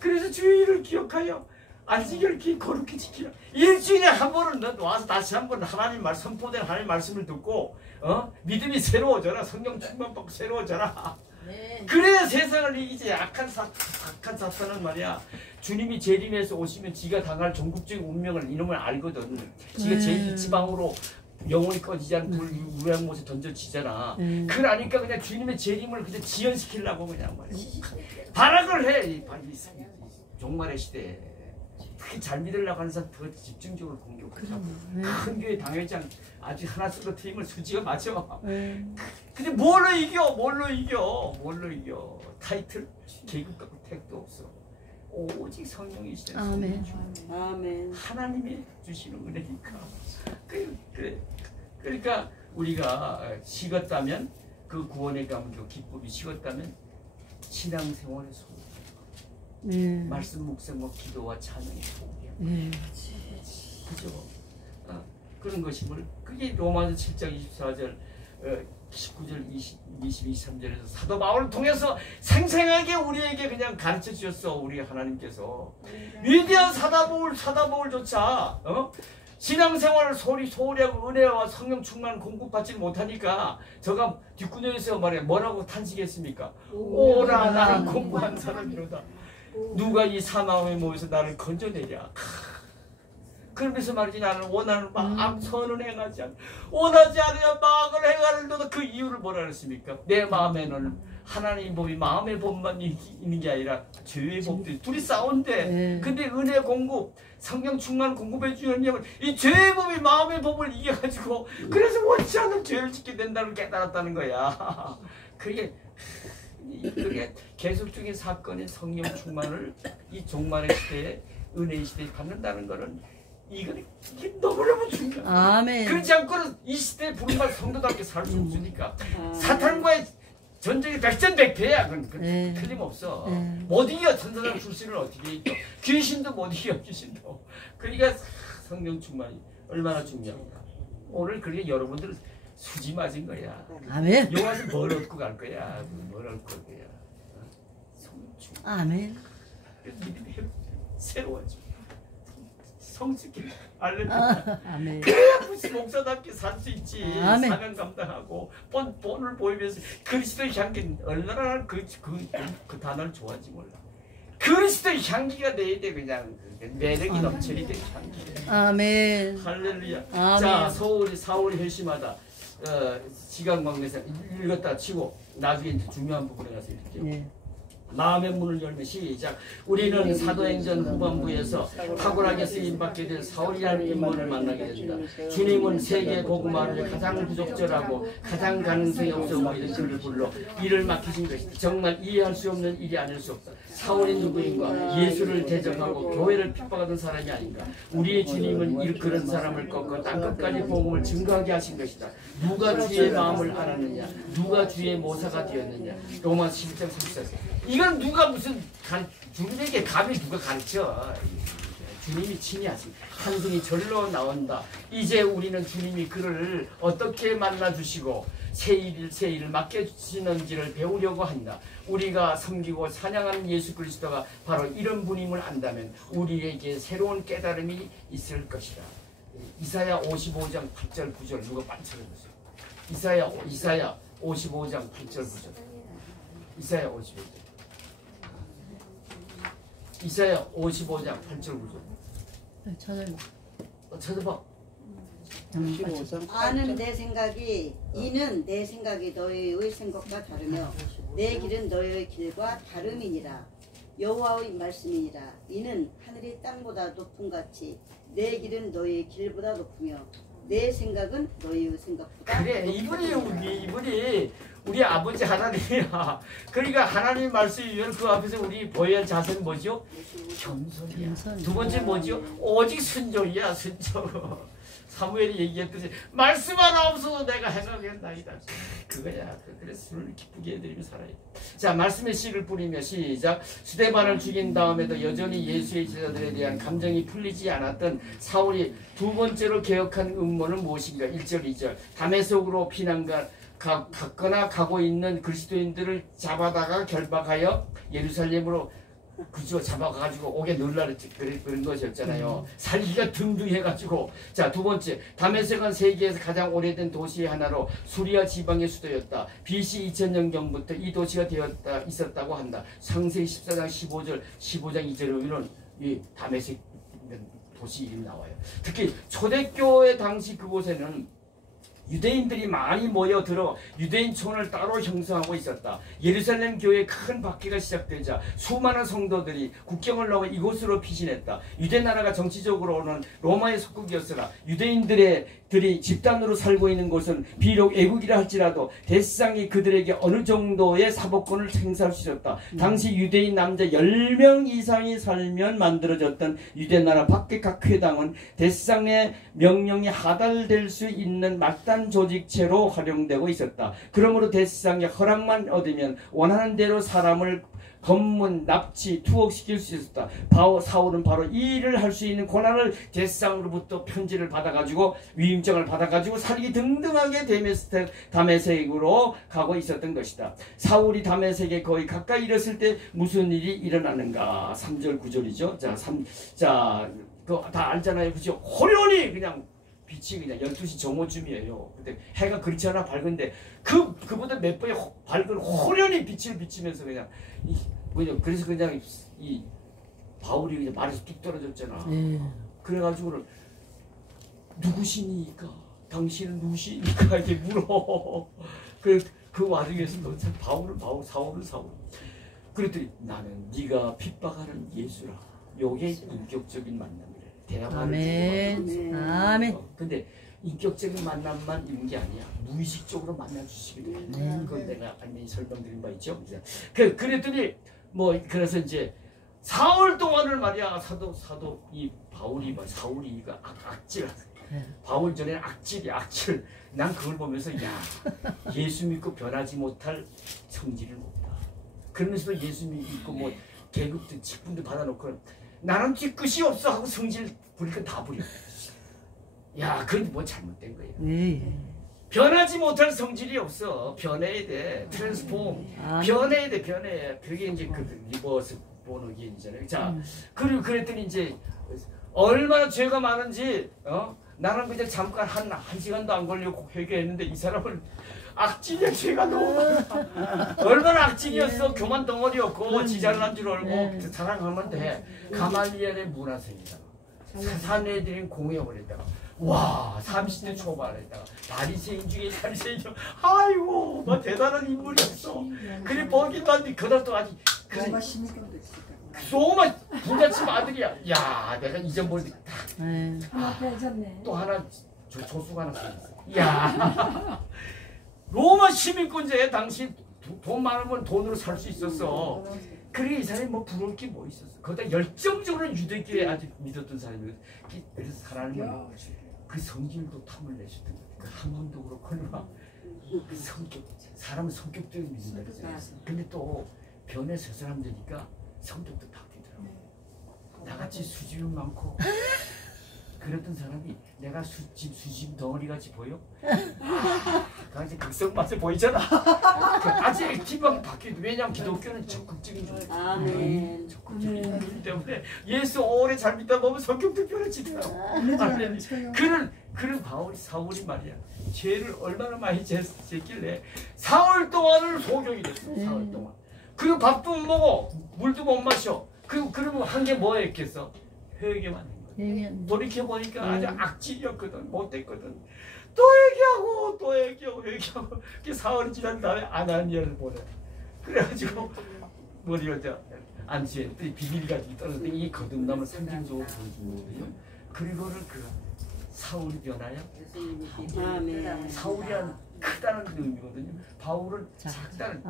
그래서 주의를 기억하여 안식일을 거룩히 지키라. 일주일에 한 번은 너 와서 다시 한번 하나님 말 선포된 하나님 말씀을 듣고 믿음이 새로워져라. 성령 충만받고 새로워져라. 네. 그래야 세상을 이기지. 악한 사탄은 말이야. 주님이 재림해서 오시면 지가 당할 전국적인 운명을 이놈을 알거든. 지가 제 지방으로 영혼이 꺼지지 않은 불 우양못에 던져지잖아. 그러니까 그냥 주님의 재림을 그냥 지연시키려고 그냥 말이야. 발악을 해. 이 종말의 시대에. 특히 잘 믿으려고 하는 사람 더 집중적으로 공격하고 큰 교회 당회장 아주 하나 쓰러뜨리면 수지가 맞아. 근데 뭘로 이겨? 타이틀, 계급 갖고 택도 없어. 오직 성령이시죠. 아멘. 아멘. 하나님이 주시는 은혜니까. 그러니까 우리가 식었다면 그 구원의 감격, 기쁨이 식었다면 신앙생활의 소리. 말씀 묵상과 기도와 찬양이 소리야. 그죠? 그런 것임을 그게 로마서 7장 24절 19절 23절에서 사도 바울을 통해서 생생하게 우리에게 그냥 가르쳐 주셨어. 우리 하나님께서 위대한 사도 바울조차 신앙생활을 소홀히하고 은혜와 성령 충만 공급받지 못하니까 저가 뒷구녕에서 말이야 뭐라고 탄식했습니까? 오라 나는 공부한 사람이로다. 누가 이 사나움에 모여서 나를 건져내랴. 그러면서 말이지 나는 원하는 막 선을 행하지 않 원하지 않으냐 막을 행하는데도 그 이유를 뭐라 그랬습니까? 내 마음에는 하나님의 법이 마음의 법만 있는 게 아니라 죄의 법들이 둘이 싸운데 근데 은혜 공급 성령 충만 공급해 주냐면 이 죄의 법이 마음의 법을 이겨가지고 그래서 원치 않는 죄를 짓게 된다는 걸 깨달았다는 거야. 그게 계속적인 사건의 성령 충만을 이 종말의 시대에 은혜의 시대에 받는다는 것은 이게 너무너무 중요해. 아멘. 그렇지 않고는 이 시대에 부른말 성도답게 살 수 없으니까 사탄과의 전쟁이 백전백패야. 그건 틀림없어. 못 이겨. 천사장 출신을 어떻게 이겨. 귀신도 못 이겨. 귀신도. 그러니까 성령 충만이 얼마나 중요한가. 오늘 그러니까 여러분들 수지 맞은 거야. 아멘. 여기 와서 뭘 얻고 갈 거야. 뭘 얻고 갈 거야. 성령 충만. 아멘. 믿음이 새로워져. 성숙해. 아멘. 그래야 무슨 목사답게 살 수 있지. 아멘. 사명 감당하고 본을 보이면서 그리스도의 향기 얼마나 그 단어를 좋아하지 몰라. 그리스도의 향기가 내야 돼. 그냥 매력이 넘치게 된 향기. 아멘. 할렐루야. 아멘. 자, 사울이 회심하다. 시간 관계상 읽었다 치고 나중에 이제 중요한 부분에 가서 읽을게요. 마음의 문을 열면 시작. 우리는 사도행전 후반부에서 탁월하게 쓰임받게 된 사울이라는 인물을 만나게 된다. 주님은 세계 복음화를 가장 부적절하고 가장 가능성이 없어 보이는 그를 불러 일을 맡기신 것이다. 정말 이해할 수 없는 일이 아닐 수 없다. 사울이 누구인가? 예수를 대적하고 교회를 핍박하던 사람이 아닌가? 우리의 주님은 그런 사람을 꺾어 땅끝까지 복음을 증거하게 하신 것이다. 누가 주의 마음을 알았느냐? 누가 주의 모사가 되었느냐? 로마 11장 34절. 이건 누가 무슨 주님에게 감히 누가 가르쳐? 주님이 친히 하십니다. 한승이 절로 나온다. 이제 우리는 주님이 그를 어떻게 만나주시고 새 일을 맡겨주시는지를 배우려고 한다. 우리가 섬기고 찬양하는 예수 그리스도가 바로 이런 분임을 안다면 우리에게 새로운 깨달음이 있을 것이다. 이사야 55장 8절 9절 누가 빨리 찾아보세요. 이사야 55장 8절 9절. 이사야 55장. 이사야 55장 8절 9절. 찾아봐. 아는 내 생각이 이는 내 생각이 너희의 생각과 다르며 내 길은 너희의 길과 다름이니라. 여호와의 말씀이니라. 이는 하늘이 땅보다 높음 같이 내 길은 너희의 길보다 높으며 내 생각은 너희의 생각보다 그래 이분이 우리 아버지 하나님이야. 그러니까 하나님 말씀이 위한 그 앞에서 우리 보여야 할 자세는 뭐죠? 겸손이야. 두 번째 뭐죠? 오직 순종이야. 순종. 사무엘이 얘기했듯이 말씀 하나 없어도 내가 행하겠나이다. 그거야. 그래서 술을 기쁘게 해드리며 살아야 돼. 자, 말씀의 씨를 뿌리며 시작. 스데반을 죽인 다음에도 여전히 예수의 제자들에 대한 감정이 풀리지 않았던 사울이 두 번째로 개혁한 음모는 무엇인가? 1절 2절. 다메섹으로 갔거나 가고 있는 그리스도인들을 잡아다가 결박하여 예루살렘으로 그죠 잡아가지고 오게 놀라를 그런 것이었잖아요. 살기가 둥둥해가지고. 자, 두 번째, 다메섹은 세계에서 가장 오래된 도시의 하나로 수리아 지방의 수도였다. BC 2000년경부터 이 도시가 있었다고 한다. 창세기 14장 15절 2절에 보면 이 다메섹 도시 이름이 나와요. 특히 초대교회 당시 그곳에는 유대인들이 많이 모여들어 유대인촌을 따로 형성하고 있었다. 예루살렘 교회의 큰 박해가 시작되자 수많은 성도들이 국경을 넘어 이곳으로 피신했다. 유대 나라가 정치적으로는 로마의 속국이었으나 유대인들이 집단으로 살고 있는 곳은 비록 애국이라 할지라도 대상이 그들에게 어느 정도의 사법권을 행사할 수 있었다. 당시 유대인 남자 10명 이상이 살면 만들어졌던 유대 나라 밖의 각 회당은 대상의 명령이 하달될 수 있는 막단 조직체로 활용되고 있었다. 그러므로 대상의 허락만 얻으면 원하는 대로 사람을 검문, 납치, 투옥시킬 수 있었다. 사울은 바로 이 일을 할 수 있는 권한을 대상으로부터 편지를 받아가지고 위임장을 받아가지고 살기 등등하게 다메섹으로 가고 있었던 것이다. 사울이 다메섹에 거의 가까이 이르렀을 때 무슨 일이 일어나는가? 3절 9절이죠. 자, 그거 다 알잖아요. 그죠? 호련히 그냥 빛이 그냥 12시 정오쯤이에요. 그때 해가 그렇지 않아 밝은데 그보다 몇 번이 밝은 호련히 빛을 비치면서 그냥 그래서 그냥 이 바울이 그냥 말에서 뚝 떨어졌잖아. 그래가지고는 누구시니까? 당신은 누구시니까? 이렇게 물어. 그 와중에서도 사울은 사울. 그랬더니 나는 네가 핍박하는 예수라. 요게 인격적인 만남이래. 아멘. 아멘. 근데 인격적인 만남만 있는 게 아니야. 무의식적으로 만나주시기도 해. 그건 내가 안전히 설명드린 바 있죠. 그랬더니 그래서 이제 사흘 동안을 말이야 사도 이 사울이가 악질하다. 바울 전에는 악질. 난 그걸 보면서 예수 믿고 변하지 못할 성질을 못다. 그러면서도 예수 믿고 계급도 직분도 받아놓고 나는 뒤끝이 없어 하고 성질 부리니까 다 부려. 그건 잘못된 거예요. 변하지 못할 성질이 없어. 변해야 돼. 트랜스폼. 변해야 돼. 그게 이제 그 리버스 보너기이잖아요. 자, 그리고 그랬더니 이제 얼마나 죄가 많은지 나는 그냥 잠깐 한 시간도 안 걸리고 회개했는데 이 사람은 악질이야. 죄가 너무 많아. 얼마나 악질이었어. 교만 덩어리였고 지잘난 줄 알고 사랑하면 돼. 가말리엘의 문화생이다. 사내들인 공회업을 했다가 30대 초반에다가 바리새인 중에 바리새인 아이고 대단한 인물이었어. 그래 보기도 한데 그날도 아직 그래서 소마 부잣집 아들이야. 야, 내가 잊어버리니까 또 하나 조수가 하나 생겼어. 야, 로마 시민권자에 당시 돈 많으면 돈으로 살 수 있었어. 그래 이 사람이 뭐 부러울 게 뭐 있었어. 거기다 열정적으로 유대교에 아주 믿었던 사람이거든. 그래서 하나님은 그 성질도 탐을 내셨던 거야. 그 하몬도 그렇고 그 성격, 사람은 성격대로 믿는다 그랬잖아. 근데 또 변해서 사람 되니까 성격도 바뀌더라고. 나같이 수집은 많고 그랬던 사람이 내가 수집 덩어리 같이 보여? 강아지 극성 맛에 보이잖아. 아직 액티브하게 바뀌어도 왜냐하면 기독교는 적극적인 줄 아멘. 적극적인 줄 때문에 예수 오래 잘 믿다 보면 성격도 변해지더라고. 그런 사울이 말이야. 죄를 얼마나 많이 졌길래 4월 동안을 소경이 됐어. 4월 동안. 그리고 밥도 못 먹어, 물도 못 마셔. 그러면 한 게 뭐였겠어? 회개만 해. 돌이켜보니까 아주 악질이었거든. 못됐거든. 또 얘기하고 그 사흘이 지난 다음에 아나니아를 보내. 그래가지고 머리를 안수에 비밀 가지고 떨어졌더니 이 거듭남을 상징적으로 보여주는 거거든요. 그리고는 그 사울이 변하여 사울이란 크다는 의미거든요. 바울은 작다는.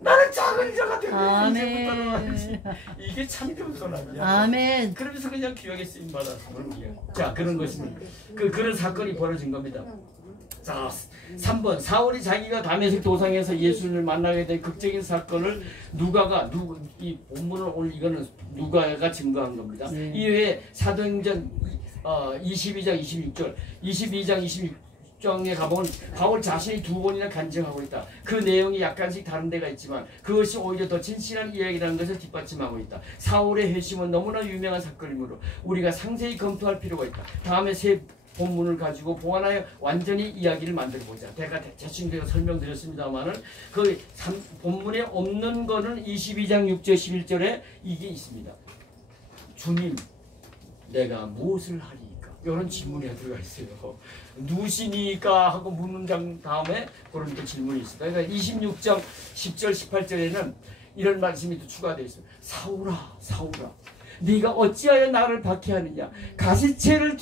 나는 작은 자가 되고 이제부터는 이게 참 겸손함이야. 아멘. 그러면서 그냥 귀하게 쓰임 받았어. 자, 그런 것입니다. 그런 사건이 벌어진 겁니다. 자, 3번 사울이 자기가 다메섹 도상에서 예수를 만나게 된 극적인 사건을 이 본문을 오늘 이거는 누가가 증거한 겁니다. 이외에 사도행전 22장 26절 22장 26장에 가보면 바울 자신이 2번이나 간증하고 있다. 그 내용이 약간씩 다른 데가 있지만 그것이 오히려 더 진실한 이야기라는 것을 뒷받침하고 있다. 사울의 회심은 너무나 유명한 사건이므로 우리가 상세히 검토할 필요가 있다. 다음에 세 본문을 가지고 보완하여 완전히 이야기를 만들어보자. 제가 대충 설명드렸습니다만은 그 본문에 없는 거는 22장 6절 11절에 이게 있습니다. 주님, 내가 무엇을 하리이까? 이런 질문이 들어가 있어요. 누시니까 하고 묻는 다음에 그런 또 질문이 있습니다. 그러니까 26장 10절 18절에는 이런 말씀이 또 추가되어 있어요. 사울아, 사울아, 네가 어찌하여 나를 박해하느냐? 가시채를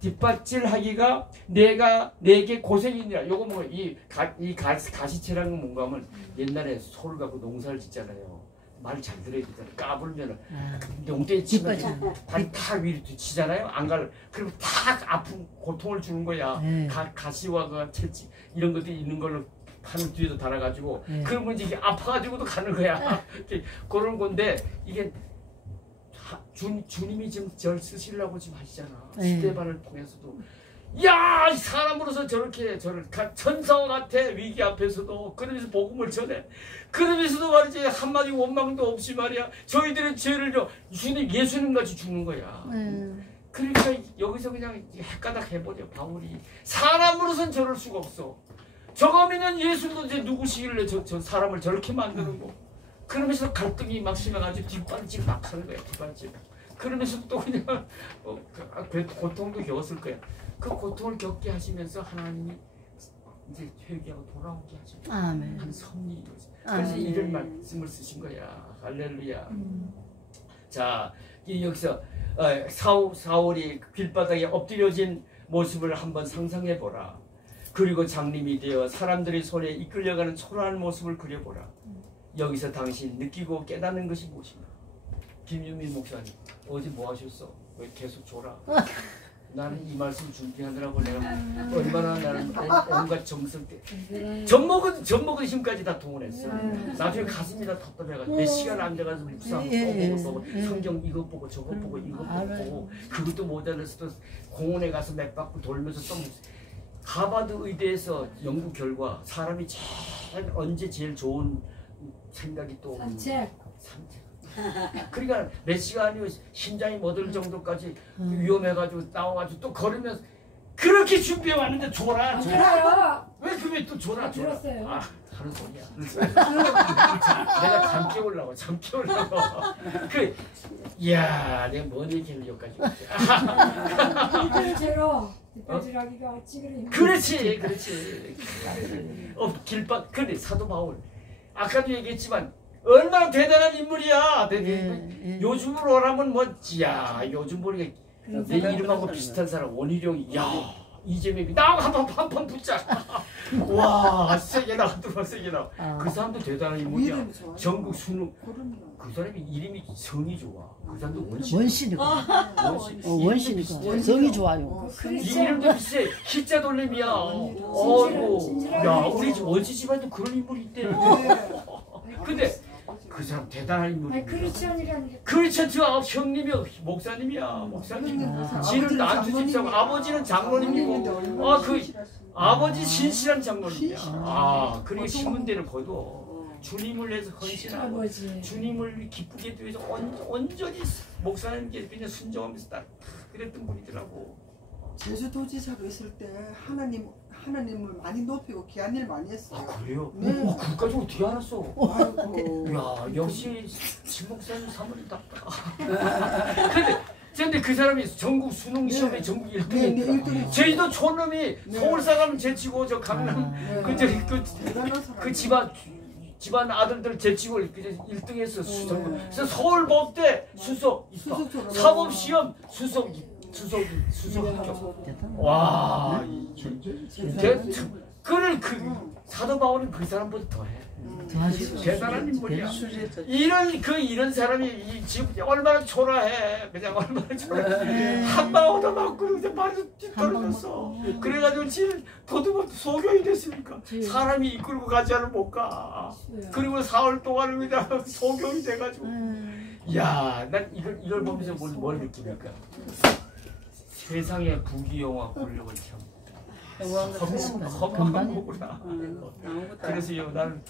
뒷받질하기가 내가 내게 고생이니라. 요거 뭐 이 가시채라는 건 뭔가 하면 옛날에 소를 갖고 농사를 짓잖아요. 말 잘 들어야 되잖아요. 까불면은 농대에 치면 발이 탁 위로 치잖아요. 안 갈. 그리고 탁 아픈 고통을 주는 거야. 가시와 채찍 이런 것들이 있는 걸로 하늘 뒤에도 달아가지고 그러면 이제 아파가지고도 가는 거야. 그런 건데 이게 주님이 지금 절 쓰시려고 지금 하시잖아. 스데반을 통해서도 야, 사람으로서 저렇게 천사와 같아. 위기 앞에서도 그러면서 복음을 전해. 그러면서도 말이지 한마디 원망도 없이 말이야. 저희들의 죄를 주님 예수님 같이 죽는 거야. 그러니까 여기서 그냥 헷가닥 해버려. 바울이 사람으로선 저럴 수가 없어. 저거 믿는 예수도 이제 누구시길래 저 사람을 저렇게 만드는 거. 그러면서 갈등이 막 심해가지고 뒷발질 막 하는 거야. 뒷발질. 그러면서 또 그냥 고통도 겪었을 거야. 그 고통을 겪게 하시면서 하나님이 이제 회개하고 돌아오게 하시고 한 섭리인 거지. 그래서 이런 말씀을 쓰신 거야. 할렐루야. 자, 여기서 사울이 길바닥에 엎드려진 모습을 한번 상상해 보라. 그리고 장님이 되어 사람들의 손에 이끌려가는 초라한 모습을 그려보라. 여기서 당신 느끼고 깨닫는 것이 무엇인가? 김윤민 목사님, 어제 뭐 하셨어? 왜 계속 졸아? 나는 이 말씀 준비하느라고 내가 얼마나 나는 온갖 정성 때 젖먹은 힘까지 다 동원했어. 나중에 가슴이 다 답답해가지고 몇 시간 앉아가지고 묵상 또 보고 성경 이거 보고 저거 보고 이거 보고 그것도 모자라서 또 공원에 가서 몇 바퀴 돌면서 또 하버드 의대에서 연구 결과 사람이 언제 제일 좋은 생각이 또 산책. 그러니까 몇 시간이면 심장이 멎을 정도까지 위험해가지고 나와가지고 또 걸으면서 그렇게 준비해 왔는데 졸아. 왜 그게 또 졸아? 아, 하는 소리야. 내가 잠 깨우려고. 이야, 내가 뭔 얘기를 여기까지 왔지? 뒷배지로 뒷배지라기가 찌그러. 그렇지, 그렇지. 길바, 그래 사도 바울. 아까도 얘기했지만 얼마나 대단한 인물이야. 요즘으로 하면 뭐지야. 요즘 보니까 내 이름하고 비슷한 사람 원희룡이. 야, 이재명이 나하고 한판 붙자. 와, 세게 나가더라, 세게 나. 그 사람도 대단한 인물이야. 전국 수능. 그 사람이 이름이 성이 좋아. 그 사람도 원신이고. 원신이고. 성이 좋아요. 이름도 비슷해. 희자 돌림이야. 어이구. 야, 우리 원시 집안도 그런 인물이 있대. 근데 그 사람 대단한 인물이야. 크리스천이라는 크리스천 형님이 목사님이야. 목사님. 지는 안수집사고 아버지는 장로님이고. 그 아버지 신실한 장로님이야. 그리고 신문대를 거둬. 주님을 위해서 헌신하고 주님을 기쁘게 하기 위해서 온전히 목사님께 그냥 순종하면서 딱 그랬던 분이더라고. 제주도지사로 있을 때 하나님을 많이 높이고 귀한 일 많이 했어요. 그래요? 네. 그까지 어떻게 알았어? 아이고. 야, 역시 신목사님 사모님답다. 근데 그 사람이 전국 수능 시험에 전국 1등이었더라. 제주도 촌놈이 서울 사람 제치고 저 강남 그 집안 아들들 제치고 1등했어. 그래서 서울법대 수석 있어. 사법시험 수석 합격. 와, 그를 사도 바울은 그 사람보다 더해. 대단한 인물이야. 이런 사람이 지금 얼마나 초라해. 그냥 얼마나 초라해. 한 방 얻어맞고 그냥 말도 뒤떨어졌어. 그래가지고 지금 도둑은 소경이 됐으니까 사람이 이끌고 가지 않으면 못 가. 그리고 4월 동안 그냥 소경이 돼가지고. 야, 난 이걸 보면서 뭘 느끼니까. 세상의 부귀영화 권력을 참 허망한 거구나. 그래서 나는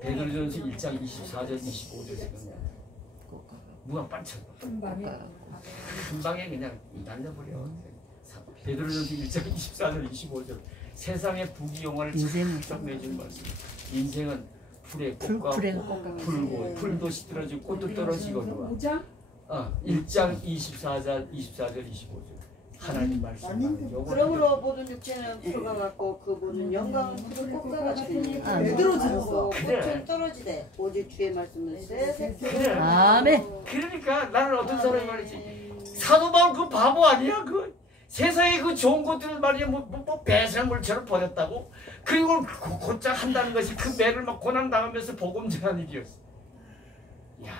베드로전서 1장 24절 25절 생각나. 누가 반짝 금방에 그냥 날려버려. 베드로전서 1장 24절 25절 세상의 부귀영화를 참 매주는 말씀. 인생은 풀의 꽃과 풀고 풀도 시들어지고 꽃도 떨어지거든요. 1장 24절 25절 하나님 말씀. 그러므로 모든 육체는 풀과 같고 그 모든 영광은 푸른 꽃과 같으니 떨어지고 꽃은 떨어지되 오직 주의 말씀은 쎄. 아멘. 그러니까 나는 어떤 사람이 말이지. 사도 바울 그 바보 아니야? 그 세상에 그 좋은 것들을 말이야 뭐 배설물처럼 버렸다고. 그리고 곧장 한다는 것이 그 매를 막 고난 당하면서 복음 전하는 일이었어. 야,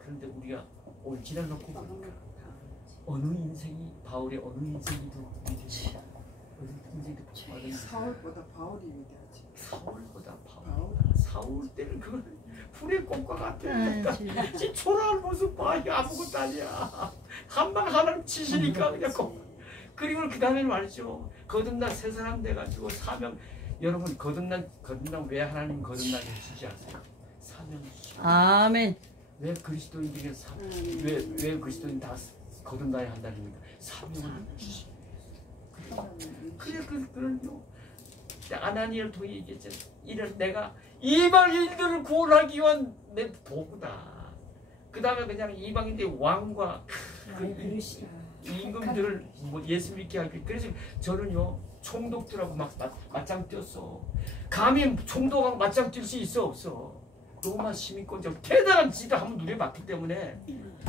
그런데 우리가 오늘 지나놓고 보니까 어느 인생이 바울의 어느 인생이 더 위대하지? 어느 인생이 더 위대하지? 사울보다 바울이 위대하지. 사울보다 바울. 사울 때는 그건 풀의 꽃과 같아. 지 초라한 모습 봐. 이게 아무것도 아니야. 한방 하나님 치시니까 그냥 그리고 그 다음에 말이죠. 거듭난 새 사람 돼가지고 사명. 여러분 거듭난 왜 하나님 거듭나게 해주지 아세요? 사명 주시고. 아멘. 왜 그리스도인들이 왜 그리스도인 다 거듭나야 한다는 겁니까? 사명을 주시고. 그래 그런요. 아나니를 통해 얘기했잖아. 이런 내가 이방인들을 구원하기 위한 내 도구다. 그 다음에 그냥 이방인들의 왕과 임금들을 예수 믿게 하기. 그래서 저는요 총독들하고 막 맞짱 뛰었어. 감히 총독하고 맞짱 뛸 수 있어 없어? 로마 시민권적 대단한 지도 한번 눈에 맞기 때문에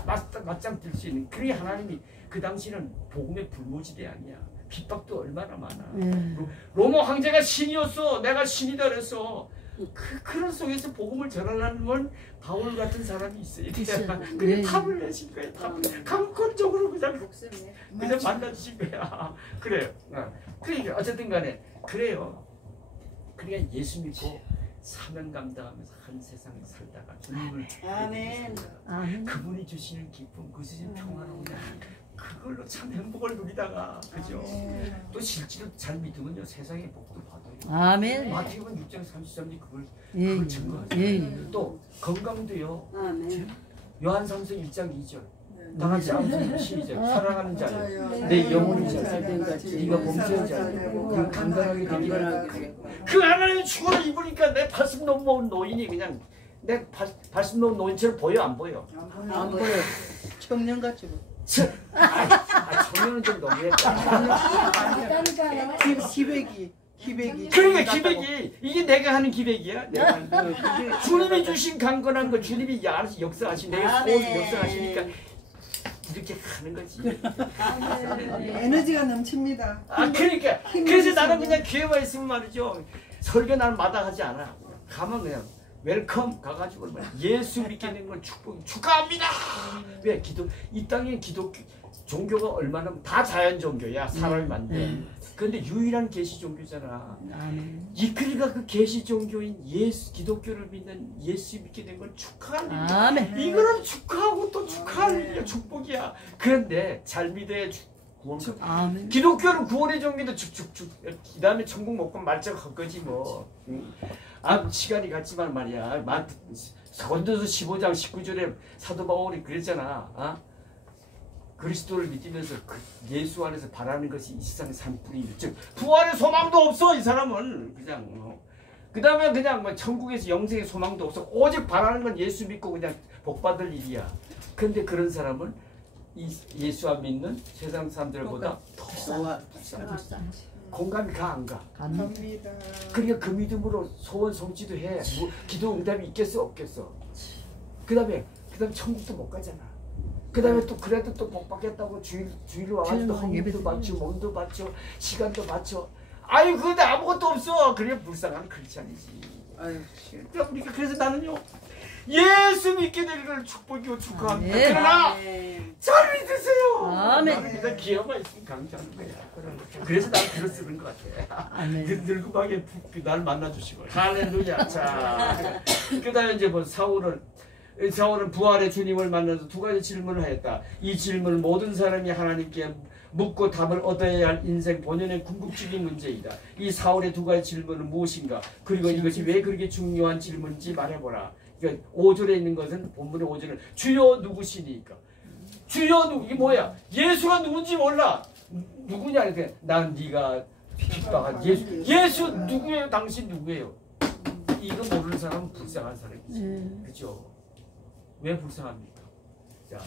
맞짱 뛸 수 있는. 그게 하나님이 그 당시는 복음의 불모지대 아니야. 핍박도 얼마나 많아. 로마 황제가 신이었어. 내가 신이다 그랬어. 그런 속에서 복음을 전하려는 건 바울 같은 사람이 있어야 돼. 그게 탑을 내신 거야. 강권적으로 그냥 만나주신 거야. 그래요. 그러니까 어쨌든 간에 그래요. 그러니까 예수 믿고 사명 감당하면서 한 세상에 살다가 주님을 아멘. 그분이 주시는 기쁨, 그 주시는 평화로운 그걸로 참 행복을 누리다가 그죠? 또 실제로 잘 믿으면요 세상의 복도 받아요. 아멘. 마태복음 6장 33절 그걸 증거하죠. 또 건강도요. 아멘. 요한 3서 1장 2절 다 같이 아무튼 시작. 사랑하는 자여 내 영혼이 자여 네가 범죄한 자여 그 건강하게 되기를. 그 하나님의 축원을 입으니까 내 가슴 넘어온 노인이 그냥 내 발심 놓은 노인처럼 보여 안 보여? 안 보여. 청년같이 뭐. 청년은 좀 너무했다. 기백이. 그러니까 기백이 이게 내가 하는 기백이야. 내가 하는 거. 주님이 주신 강건한 거 주님이 알아서 역사하시 내가 소원 역사하시니까 이렇게 가는 거지. 에너지가 넘칩니다. 그러니까 그래서 나는 그냥 기회가 있으면 말이죠. 설교 나는 마다하지 않아. 가면 그냥 웰컴 가가지고 예수 믿게 된 건 축하합니다. 왜 이 땅에 기독교 종교가 얼마나 다 자연 종교야. 사람이 만든. 그런데 유일한 계시 종교잖아. 그러니까 그 계시 종교인 기독교를 믿는 예수 믿게 된 건 축하합니다. 아멘. 이거는 축하하고 또 축하할 일이야. 축복이야. 그런데 잘 믿어야 구원. 아멘. 기독교는 구원의 종교도 축축축. 그 다음에 천국 못 가면 말짱 거지 뭐. 시간이 갔지만 말이야. 고린도서 15장 19절에 사도 바울이 그랬잖아. 그리스도를 믿으면서 예수 안에서 바라는 것이 이 세상의 산뿐이다. 즉 부활의 소망도 없어 이 사람은 그냥. 그 다음에 그냥 뭐 천국에서 영생의 소망도 없어. 오직 바라는 건 예수 믿고 그냥 복 받을 일이야. 그런데 그런 사람은 예수 안 믿는 세상 사람들보다 더 불쌍하지. 공감이 가 안 가? 갑니다. 그러니까 그 믿음으로 소원 성취도 해. 뭐 기도 응답이 있겠어 없겠어. 그 다음에 천국도 못 가잖아. 그 다음에 또 그래도 또 복 받겠다고 주일로 와가지고 헌금도 받죠, 몸도 받죠, 시간도 받죠. 아유 근데 아무것도 없어. 그래 불쌍한 크리스찬이지. 그러니까 그래서 나는요 예수 믿게 되는 걸 축복이고 축하합니다. 아멘. 그러나 잘 믿으세요. 아멘. 일단 기회가 있으면 강조하는 거야. 그래서 난 글을 쓰는 것 같아. 아멘. 늙음하게 날 만나주시고. 할렐루야. 자, 그다음에 이제 뭐 사울은 부활의 주님을 만나서 두 가지 질문을 하였다. 이 질문을 모든 사람이 하나님께 묻고 답을 얻어야 할 인생 본연의 궁극적인 문제이다. 이 사울의 두 가지 질문은 무엇인가? 그리고 이것이 왜 그렇게 중요한 질문인지 말해보라. 그러니까 5절에 있는 것은 본문의 5절은 주여 누구시니까. 주여 누구? 이게 뭐야? 예수가 누군지 몰라. 누구냐? 이렇게 난 네가 핍박한 예수 누구예요? 당신 누구예요? 이거 모르는 사람은 불쌍한 사람이지. 그렇죠? 왜 불쌍합니까? 자,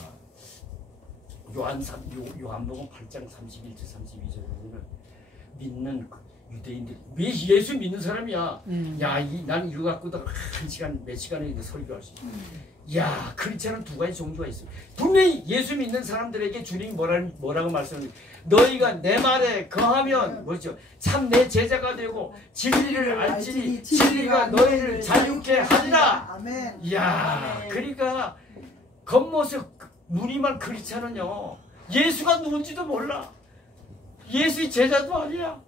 요한복음 8장 31절 32절에 보면 믿는 유대인들 왜 예수 믿는 사람이야. 나는 이거 갖고도 한 시간 몇 시간에 설교할 수 있어. 야, 크리스찬은 두 가지 종류가 있어. 분명히 예수 믿는 사람들에게 주님이 뭐라고 말씀하는 너희가 내 말에 거하면 뭐죠? 참 내 제자가 되고 진리를 알지니 진리가 너희를 자유케 하리라. 아멘. 이야, 그러니까 겉모습 무늬만 크리스찬은요 예수가 누군지도 몰라. 예수의 제자도 아니야.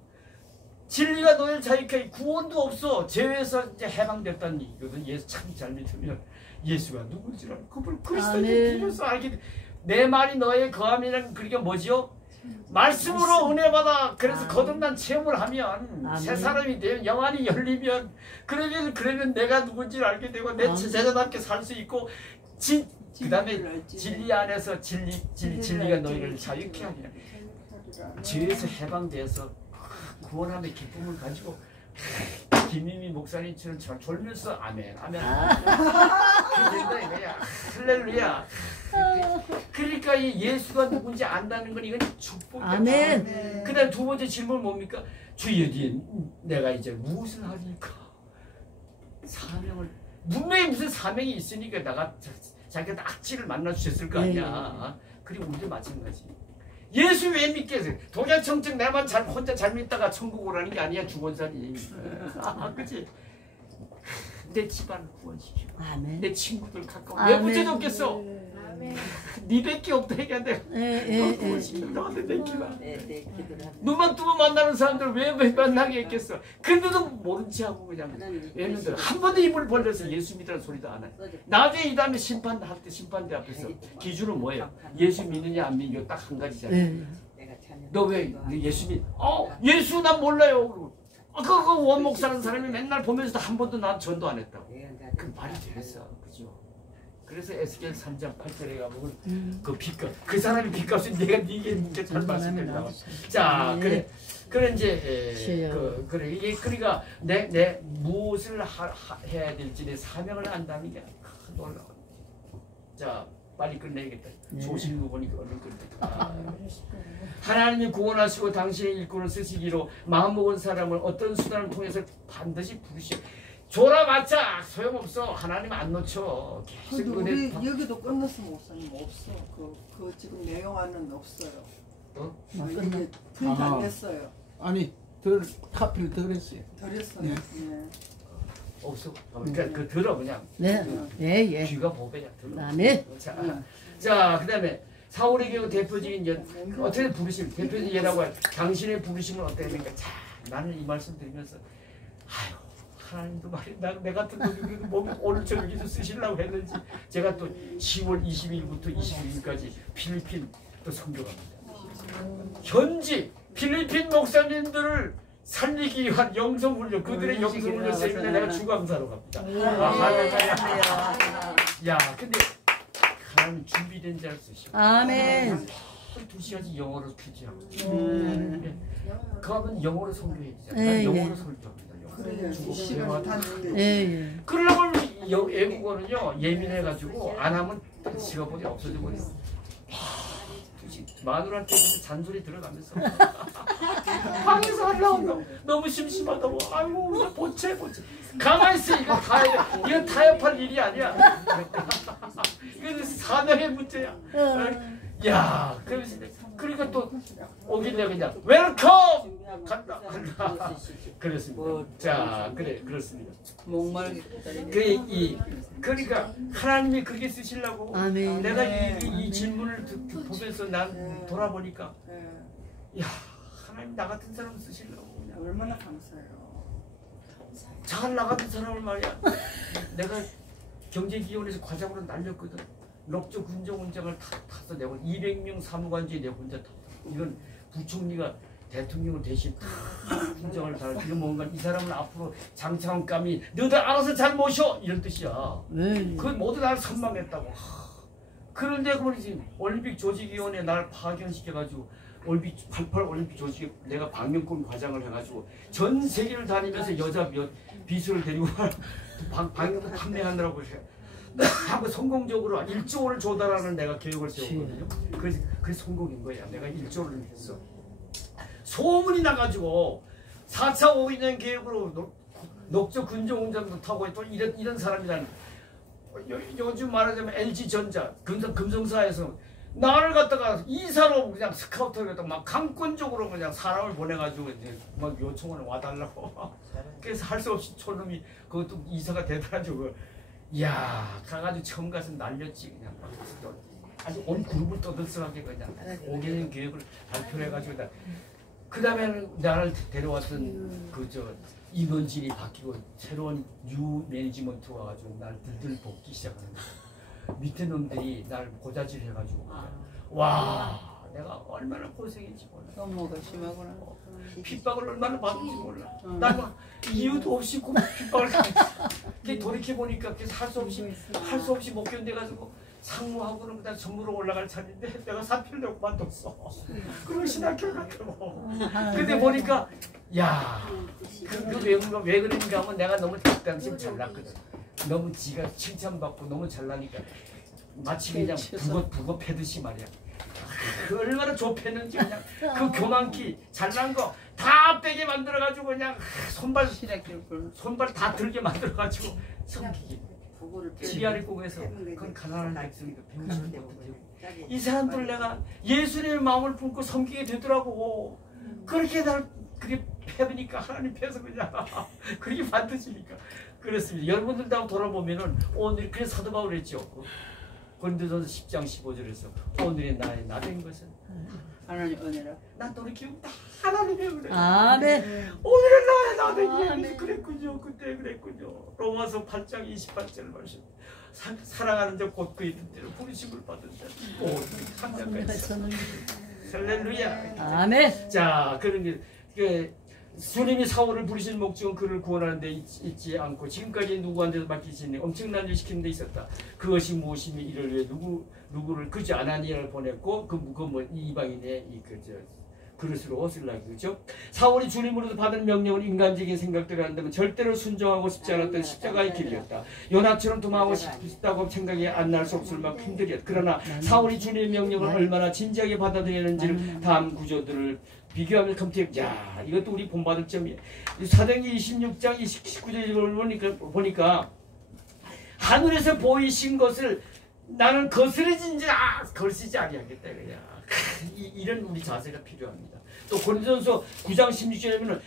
진리가 너희를 자유케 구원도 없어. 죄에서 이제 해방됐다는 얘기거든. 예수 참 잘 믿으면 예수가 누군지 알고 그걸 그리스도를 빌어서 알게 돼. 내 말이 너의 거함이란 그게 뭐지요? 말씀으로 은혜 받아. 그래서 거듭난 체험을 하면 새 사람이 되면 영안이 열리면 그러면 내가 누군지를 알게 되고 내 제자답게 살 수 있고 그 다음에 진리 안에서 진리가 너희를 자유케 하리라. 죄에서 해방돼서 구원함의 기쁨을 가지고 김희미 목사님처럼 졸면서 아멘 할렐루야. 그러니까 이 예수가 누군지 안다는 건 이건 축복이야. 아멘. 그 다음 두 번째 질문 뭡니까? 주여 내가 이제 무엇을 하니까 사명을 분명히 무슨 사명이 있으니까 자기가 악취를 만나 주셨을 거 아니야. 그리고 우리도 마찬가지. 예수 왜 믿겠어요? 독야청청 내만 혼자 잘 믿다가 천국 오라는 게 아니야. 주권사니. 그치? 내 집안 구원시키고 아멘. 내 친구들 가까워. 왜 붙여줬겠어? 네 밖에 없다 얘기한대. 너 구원시키고 너한테 내 기도라. 눈만 뜨면 만나는 사람들 왜 만나게 했겠어? 근데도 모른 체 하고 그냥 얘네들 한 번도 입을 벌려서 예수 믿으라는 소리도 안 해. 나중에 이 다음에 심판대 앞에서 기준은 뭐예요? 예수 믿느냐 안 믿느냐 딱 한 가지잖아. 너 왜 예수 믿? 예수 난 몰라요. 그러고 그 원목사라는 사람이 맨날 보면서도 한 번도 난 전도 안 했다고. 그 말이 되겠어, 그죠? 그래서 에스겔 3장 8절에 가보면 그 빚값, 그 사람이 빚값은 내가 네게 잘 말씀드린다고. 자, 그래. 그래 이제 주여. 그래 이게 그러니까 내 무엇을 해야 될지 내 사명을 안다는 게 큰 놀라워. 자 빨리 끝내야겠다. 네. 조심 거 보니까 얼른 끝내자. 하나님이 구원하시고 당신의 일꾼을 쓰시기로 마음먹은 사람을 어떤 수단을 통해서 반드시 부르시오. 졸아봤자 소용없어. 하나님 안 놓쳐. 근데 계속 우리 은혜 여기도 끝났어 목사님 없어. 그 지금 내용 안은 없어요. 이게 프린트 안 됐어요. 아니 카피를 더 그랬어요. 덜했어요. 네. 네. 없어. 그러니까 그 들어 그냥. 네. 예, 예. 귀가 보배냐 들어. 아멘. 자 그다음에 사울에게 대표적인 어떻게 부르심 대표적인 예라고 할 당신의 부르심은 어땠는가. 자 나는 이 말씀 드리면서 아유 하나님도 말이야 내 같은 놈이 몸이 오늘 저기서 쓰시려고 했는지 제가 또 10월 20일부터 21일까지 필리핀 또 선교 갑니다. 현지 필리핀 목사님들을 살리기 위한 영성훈련 그들의 영성훈련 세미나 내가 주강사로 갑니다. 야 근데 하나님 준비된 자를 쓰시고 아멘. 2시간씩 영어로 피지하고 그러면 영어로 선교해야 되잖아. 예, 난 예. 영어로 설교합니다. 그래 중국 시간 대화 단데. 예, 예. 그러려면 외국어는요 예민해가지고 안 하면 직업이 없어져 버려. 마누라한테 잔소리 들어가면서 방에서 하려고 너무 심심하다고. 아이고 보채 가만히 있어. 이거 타협할 일이 아니야. 이건 사명의 문제야. 야 그러니까 또 오길래 그냥 웰컴 간다. 그렇습니다. 자 그래 그렇습니다. 목말게 그러니까 하나님이 그렇게 쓰시려고. 아멘. 내가 이 질문을 보면서 난 돌아보니까 야 하나님 나 같은 사람 쓰시려고 그냥. 얼마나 감사해요. 잘 나가는 사람을 말이야. 내가 경제기원에서 과장으로 날렸거든. 녹조 군정훈장을 타서 내가 200명 사무관주에 내가 혼자 탔다. 이건 부총리가 대통령을 대신 훈장을 다. 이건 뭔가 이 사람은 앞으로 장차관감이 너들 알아서 잘 모셔 이런 뜻이야. 그 모두 나를 선망했다고. 그런데 그러지 올림픽 조직위원회 날 파견시켜가지고 올림픽 88 올림픽 조직에 내가 방영권 과장을 해가지고 전 세계를 다니면서 여자 비수를 데리고 방영권 판매하느라고 하고 성공적으로 1조 원을 조달하는 내가 계획을 세웠거든요. 그래서 성공인 거야. 내가 1조를 했어. 소문이 나가지고 4차 5인년 계획으로 녹조 군정훈장도 타고 또 이런 사람이란 요즘 말하자면 LG전자 금성사에서 나를 갖다가 이사로 그냥 스카우트를 갖다가 막 강권적으로 그냥 사람을 보내가지고 이제 막 요청을 와달라고. 그래서 할 수 없이 촌놈이 그것도 이사가 되더라고. 이야 가가지고 처음 가서 날렸지 그냥 막 아주 온 그룹을 떠들썩하게 그냥 5개년 계획을 발표를 해가지고 그 다음에는 나를 데려왔던 임원진이 바뀌고 새로운 뉴 매니지먼트 와가지고 날 들들 볶기 시작하는 거야. 밑에 놈들이 날 고자질 해가지고 와 내가 얼마나 고생했지 몰라. 너무가 심하구나. 핍박을 얼마나 받은지 몰라. 나는 이유도 없이 핍박을 받았지. 돌이켜보니까 할 수 없이 못 견뎌가지고 상무하고는 그다음 전무로 올라갈 차인데 내가 사필려고 만들었어. 그리고 신학교 갔더라고. 근데 보니까 왜 그런가 하면 내가 너무 그 당시 잘났거든. 너무 지가 칭찬받고 너무 잘나니까 마치 그냥 북어 패듯이 말이야. 얼마나 좁혔는지 그냥 그 교만기 잘난 거 다 빼게 만들어가지고 그냥 손발 다 들게 만들어가지고 섬기기. 지리아리 공에서 그건 가난한 백성이니까 배우지는 못해요. 이 사람들 내가 예수님의 마음을 품고 섬기게 되더라고. 그렇게 날 그게 패니까 하나님 패서 그냥 그렇게 만드시니까 그렇습니다. 여러분들도 한번 돌아보면은 오늘 그래서 사도 바울이 했죠. 고린도전서 10장 15절에서 오늘의 나의 나된 것은 하나님 은혜라. 난 돌이키면 다 하나님의 은혜. 아멘. 오늘의 나의 나된 게 그랬군요. 그때 그랬군요. 로마서 8장 28절 말씀. 사랑하는 자 곧 그의 뜻대로 부르심을 받은 자. 오, 3장까지. 할렐루야. 아멘. 자, 그런 게 주님이 사울을 부르신 목적은 그를 구원하는 데 있지 않고 지금까지 누구한테도 맡기시는 엄청난 일 시키는 데 있었다. 그것이 무엇이며 이를 위해 누구를 그저 아나니아를 보냈고 그 이방인의 그릇으로 쓰려고 그렇죠? 사울이 주님으로부터 받은 명령은 인간적인 생각대로 한다면 절대로 순종하고 싶지 않았던 십자가의 길이었다. 요나처럼 도망하고 싶다고 생각이 안 날 수 없을 만큼 힘들었다. 그러나 사울이 주님의 명령을 얼마나 진지하게 받아들였는지를 다음 구조들을 비교하면 검토해. 야, 이것도 우리 본받을 점이에요. 사도행전 26장 19절을 보니까 하늘에서 보이신 것을 나는 거스르지 아니하겠다. 그냥 이런 우리 자세가 필요합니다. 또 고린도전서 9장 16절에 보면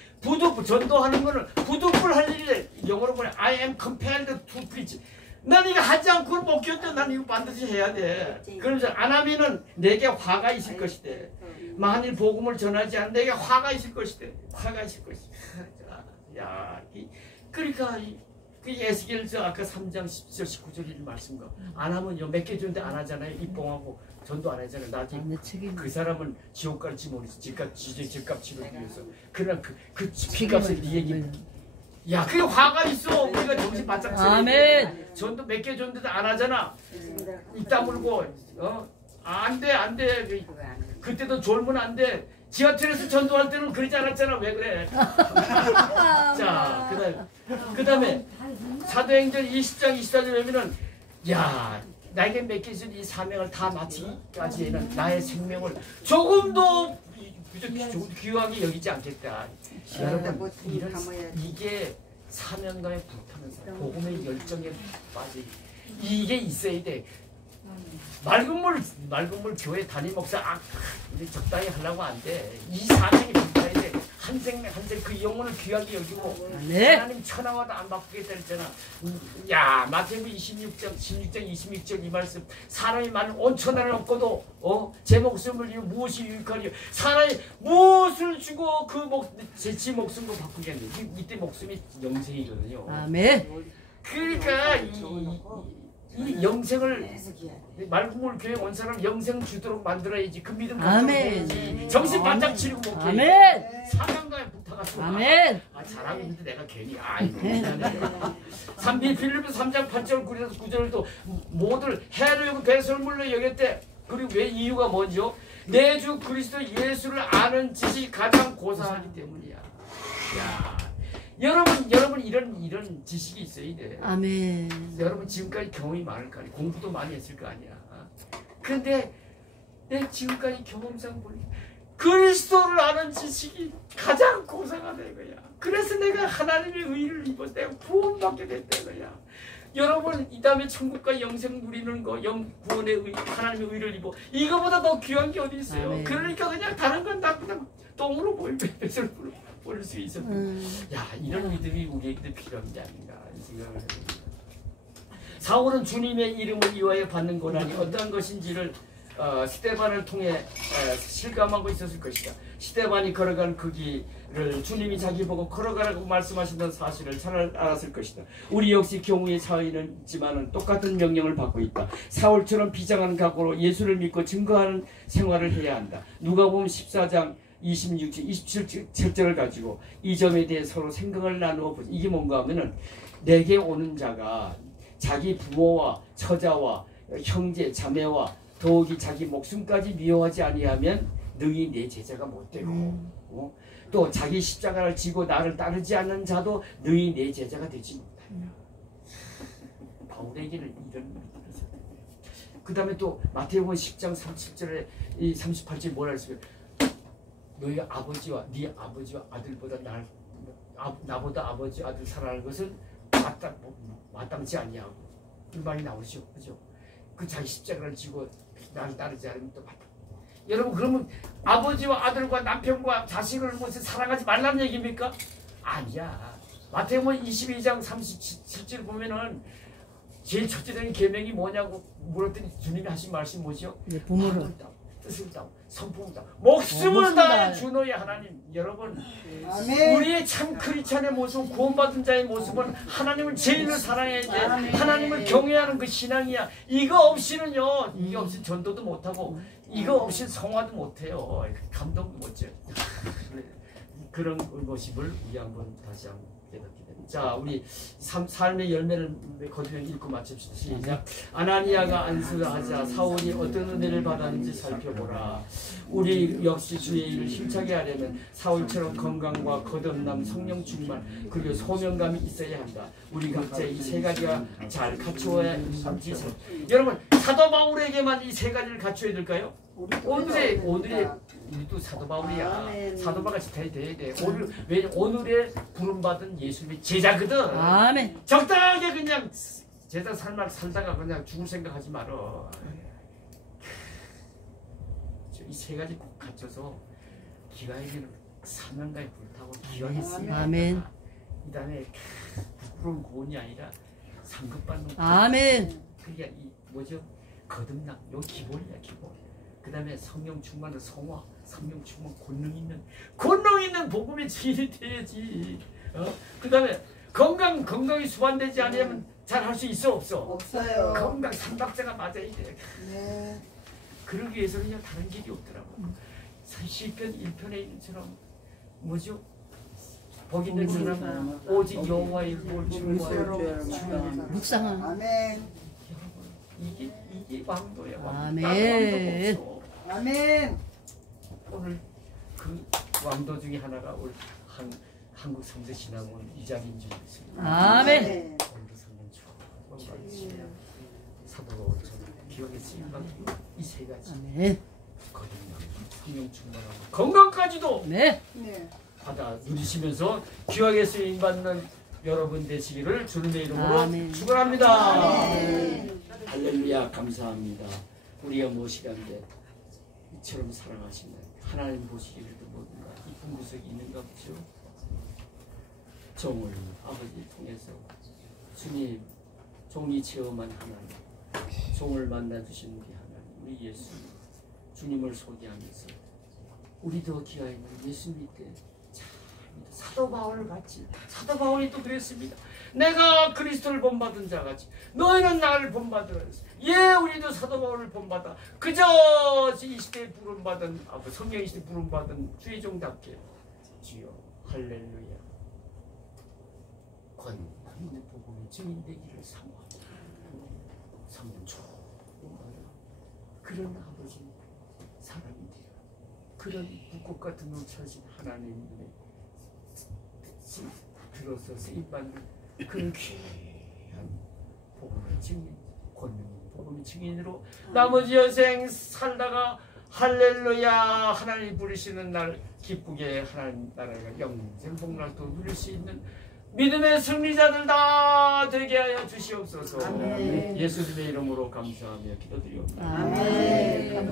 전도하는 거는 부득불 할 일이래. 영어로 보면 I am compelled to preach. 난 이거 하지 않고는 못 견뎌. 난 이거 반드시 해야 돼. 그러면서 안 하면은 내게 화가 있을 것이대. 만일 복음을 전하지 않으면 내게 화가 있을 것이대. 화가 있을 것이다. 야, 그러니까 그 에스겔서 아까 3장 10절 19절 말씀과 안 하면 몇 개 주는데 안 하잖아요. 입봉하고 전도 안 하잖아요. 나중에 그 사람은 지옥 갈지 모르지. 집값 치르기 위해서. 그러나 그 집값을 네 얘기. 야, 그게 화가 있어. 우리가 정신 바짝 차려. 아멘. 전도 몇 개 줬는데도 안 하잖아. 입 다물고 안 돼. 그때도 졸면 안 돼. 지하철에서 전도할 때는 그러지 않았잖아. 왜 그래? 자, 그다음에 사도행전 20장 24절에 보면은 야, 나에게 맡겨진 이 사명을 다 마치기까지는 나의 생명을 조금도 귀하게 여기지 않겠다. 여러분, 이게 사명감에 불타면서 복음의 열정에 빠져 이게 있어야 돼. 맑은 물 교회 담임 목사 적당히 하려고 안 돼. 이 사명이 불타야 돼. 한 생명 그 영혼을 귀하게 여기고 하나님 천하와도 안 바꾸겠다 했잖아. 야, 마태복음 16장 26절 이 말씀. 사람이 많은 온 천하를 얻고도 제 목숨을 위해 무엇이 유익하리요. 사람이 무엇을 주고 제 목숨도 바꾸겠네. 이때 목숨이 영생이거든요. 아멘. 그러니까 이 영생을 말구물 교회 온 사람 영생 주도록 만들어야지. 그 믿음 아멘. 정신 바짝 치르고 목회. 아멘. 사명감에 붙어가지고. 아멘. 잘하고 있는데 내가 괜히 삼비 필리포스 3장 8절 9절도 모두 해를 여고 배설물로 여겼대. 그리고 왜 이유가 뭐죠? 내 주 그리스도 예수를 아는 지식이 가장 고사하기 때문이야. 야. 여러분 이런 지식이 있어야 돼. 아멘. 여러분 지금까지 경험이 많을 거 아니야. 공부도 많이 했을 거 아니야. 그런데 내 지금까지 경험상 보니 그리스도를 아는 지식이 가장 고상하다 이거야. 그래서 내가 하나님의 의를 입어 내가 구원받게 됐다 이거야. 여러분 이 다음에 천국과 영생 누리는 거, 구원의 의, 하나님의 의를 입어 이거보다 더 귀한 게 어디 있어요. 아멘. 그러니까 그냥 다른 건 다 그냥 똥으로 보일 배설물로 보일 수 있어. 야, 이런 믿음이 우리에게도 필요한 게 아닌가 생각을 해봅니다. 사울은 주님의 이름을 위하여 받는 고난이 어떠한 것인지를 스데반을 통해 실감하고 있었을 것이다. 스데반이 걸어간 그 길을 주님이 자기 보고 걸어가라고 말씀하신다는 사실을 잘 알았을 것이다. 우리 역시 경우의 차이는 있지만 똑같은 명령을 받고 있다. 사울처럼 비장한 각오로 예수를 믿고 증거하는 생활을 해야 한다. 누가복음 14장 27절을 가지고 이 점에 대해 서로 생각을 나누어 보자. 이게 뭔가 하면은 내게 오는 자가 자기 부모와 처자와 형제 자매와 더욱이 자기 목숨까지 미워하지 아니하면 능히 내 제자가 못되고 또 자기 십자가를 지고 나를 따르지 않는 자도 능히 내 제자가 되지 못한다. 바울에게는 이런 말이 있어요. 그 다음에 또 마태복음 10장 37절에 이 38절에 뭐라 했어요? 너희 아버지와 네 아버지와 아들보다 나보다 아버지 아들 사랑하는 것은 마땅치 아니하고 이 말이 나오죠, 그죠? 그 자기 십자가를 지고 나를 따르지 않으면 또 마땅. 여러분 그러면 아버지와 아들과 남편과 자식을 무슨 사랑하지 말라는 얘기입니까? 아니야. 마태복음 22장 37절 보면은 제일 첫째적인 계명이 뭐냐고 물었더니 주님이 하신 말씀이 뭐죠? 부모를 뜻을 다하고 성품을 다하고 목숨을 다해 주 너희 하나님. 여러분 아멘. 우리의 참 크리스찬의 모습, 구원받은 자의 모습은 하나님을 제일로 사랑해야 돼. 하나님을 경외하는 그 신앙이야. 이거 없이는요, 이거 없이 전도도 못하고 이거 없이 성화도 못해요. 감동도 못해요. 그런 모습을 우리 한번 다시 한번 깨닫게 됩니다. 자, 우리 삶의 열매를 거두면 읽고 마칩시다. 시작. 아나니아가 안수하자 사울이 어떤 은혜를 받았는지 살펴보라. 우리 역시 주의 일을 힘차게 하려면 사울처럼 건강과 거듭남, 성령 충만, 그리고 소명감이 있어야 한다. 우리 각자 이 세 가지가 잘 갖추어야 할지. 여러분, 사도 바울에게만 이 세 가지를 갖춰야 될까요? 오늘의 우리도 사도 바울이야. 사도 바울같이 돼야 돼. 오늘의 부름받은 예수님의 제자거든. 아멘. 적당하게 그냥 제자 삶을 살다가 그냥 죽을 생각하지 말어. 이 세 가지 꼭 갖춰서 기가에게는 사명감이 불타고 기왕했습니다. 아멘. 이 다음에 부끄러운 고언이 아니라 상급받는 아멘. 그러니까 이 뭐죠? 거듭남. 요 기본이야 기본. 그 다음에 성령 충만은 성화, 성령 충만 권능 있는 복음의 지인이 돼야지. 그 다음에 건강이 수반되지 않으면 잘 할 수 있어 없어? 없어요. 건강 삼박자가 맞아야 돼. 네. 그러기 위해서는 그냥 다른 길이 없더라고. 시편 1편에 있는처럼 뭐죠? 복 있는 사람은 오직 여호와의 뭘 묵상은. 아멘. 이게 왕도야. 아멘. 아멘. 오늘 그 왕도 중에 하나가 올 한국 성서 신학원 이장인 줄 믿습니다. 아멘. 오늘도 성령 축복받으시며 사도 바울처럼 기억했으니까 이 세 가지 아멘. 거듭남, 성령 충만하고 건강까지도 네. 네. 받아 누리시면서 귀하게 쓰임 받는 여러분 되시기를 주님의 이름으로 아멘. 축원합니다. 아멘. 할렐루야. 감사합니다. 우리가 무엇이간데 이처럼 사랑하시는 하나님 보시기에도 모든가 이쁜 구석이 있는가 보죠. 종을 아버지 통해서 주님 종이 체험한 하나님, 종을 만나주신 우리 하나님, 우리 예수 주님을 소개하면서 우리도 기아있는 예수 믿게 잘 믿어. 사도 바울 같이, 사도 바울이 또 그랬습니다. 내가 그리스도를 본받은 자같이 너희는 나를 본받으라 했어. 예, 우리도 사도 바울을 본받아 그저 이 시대에 부름받은 성령의 시대에 부름받은 주의 종답게 주여 할렐루야 권능 있는 복음의 증인되기를 사모합니다. 성령 충만하라. 그런 아버지 사람이 되어 그런 불꽃 같은 눈 쳐진 하나님의 뜻이 들어서 쓰임받는 그런 귀한 복음의 증인, 권능인 복음의 증인으로 나머지 여생 살다가 할렐루야 하나님 부르시는 날 기쁘게 하나님 나라가 영생 복날도 누릴 수 있는 믿음의 승리자들 다 되게 하여 주시옵소서. 아멘. 예수님의 이름으로 감사하며 기도드리옵니다. 아멘.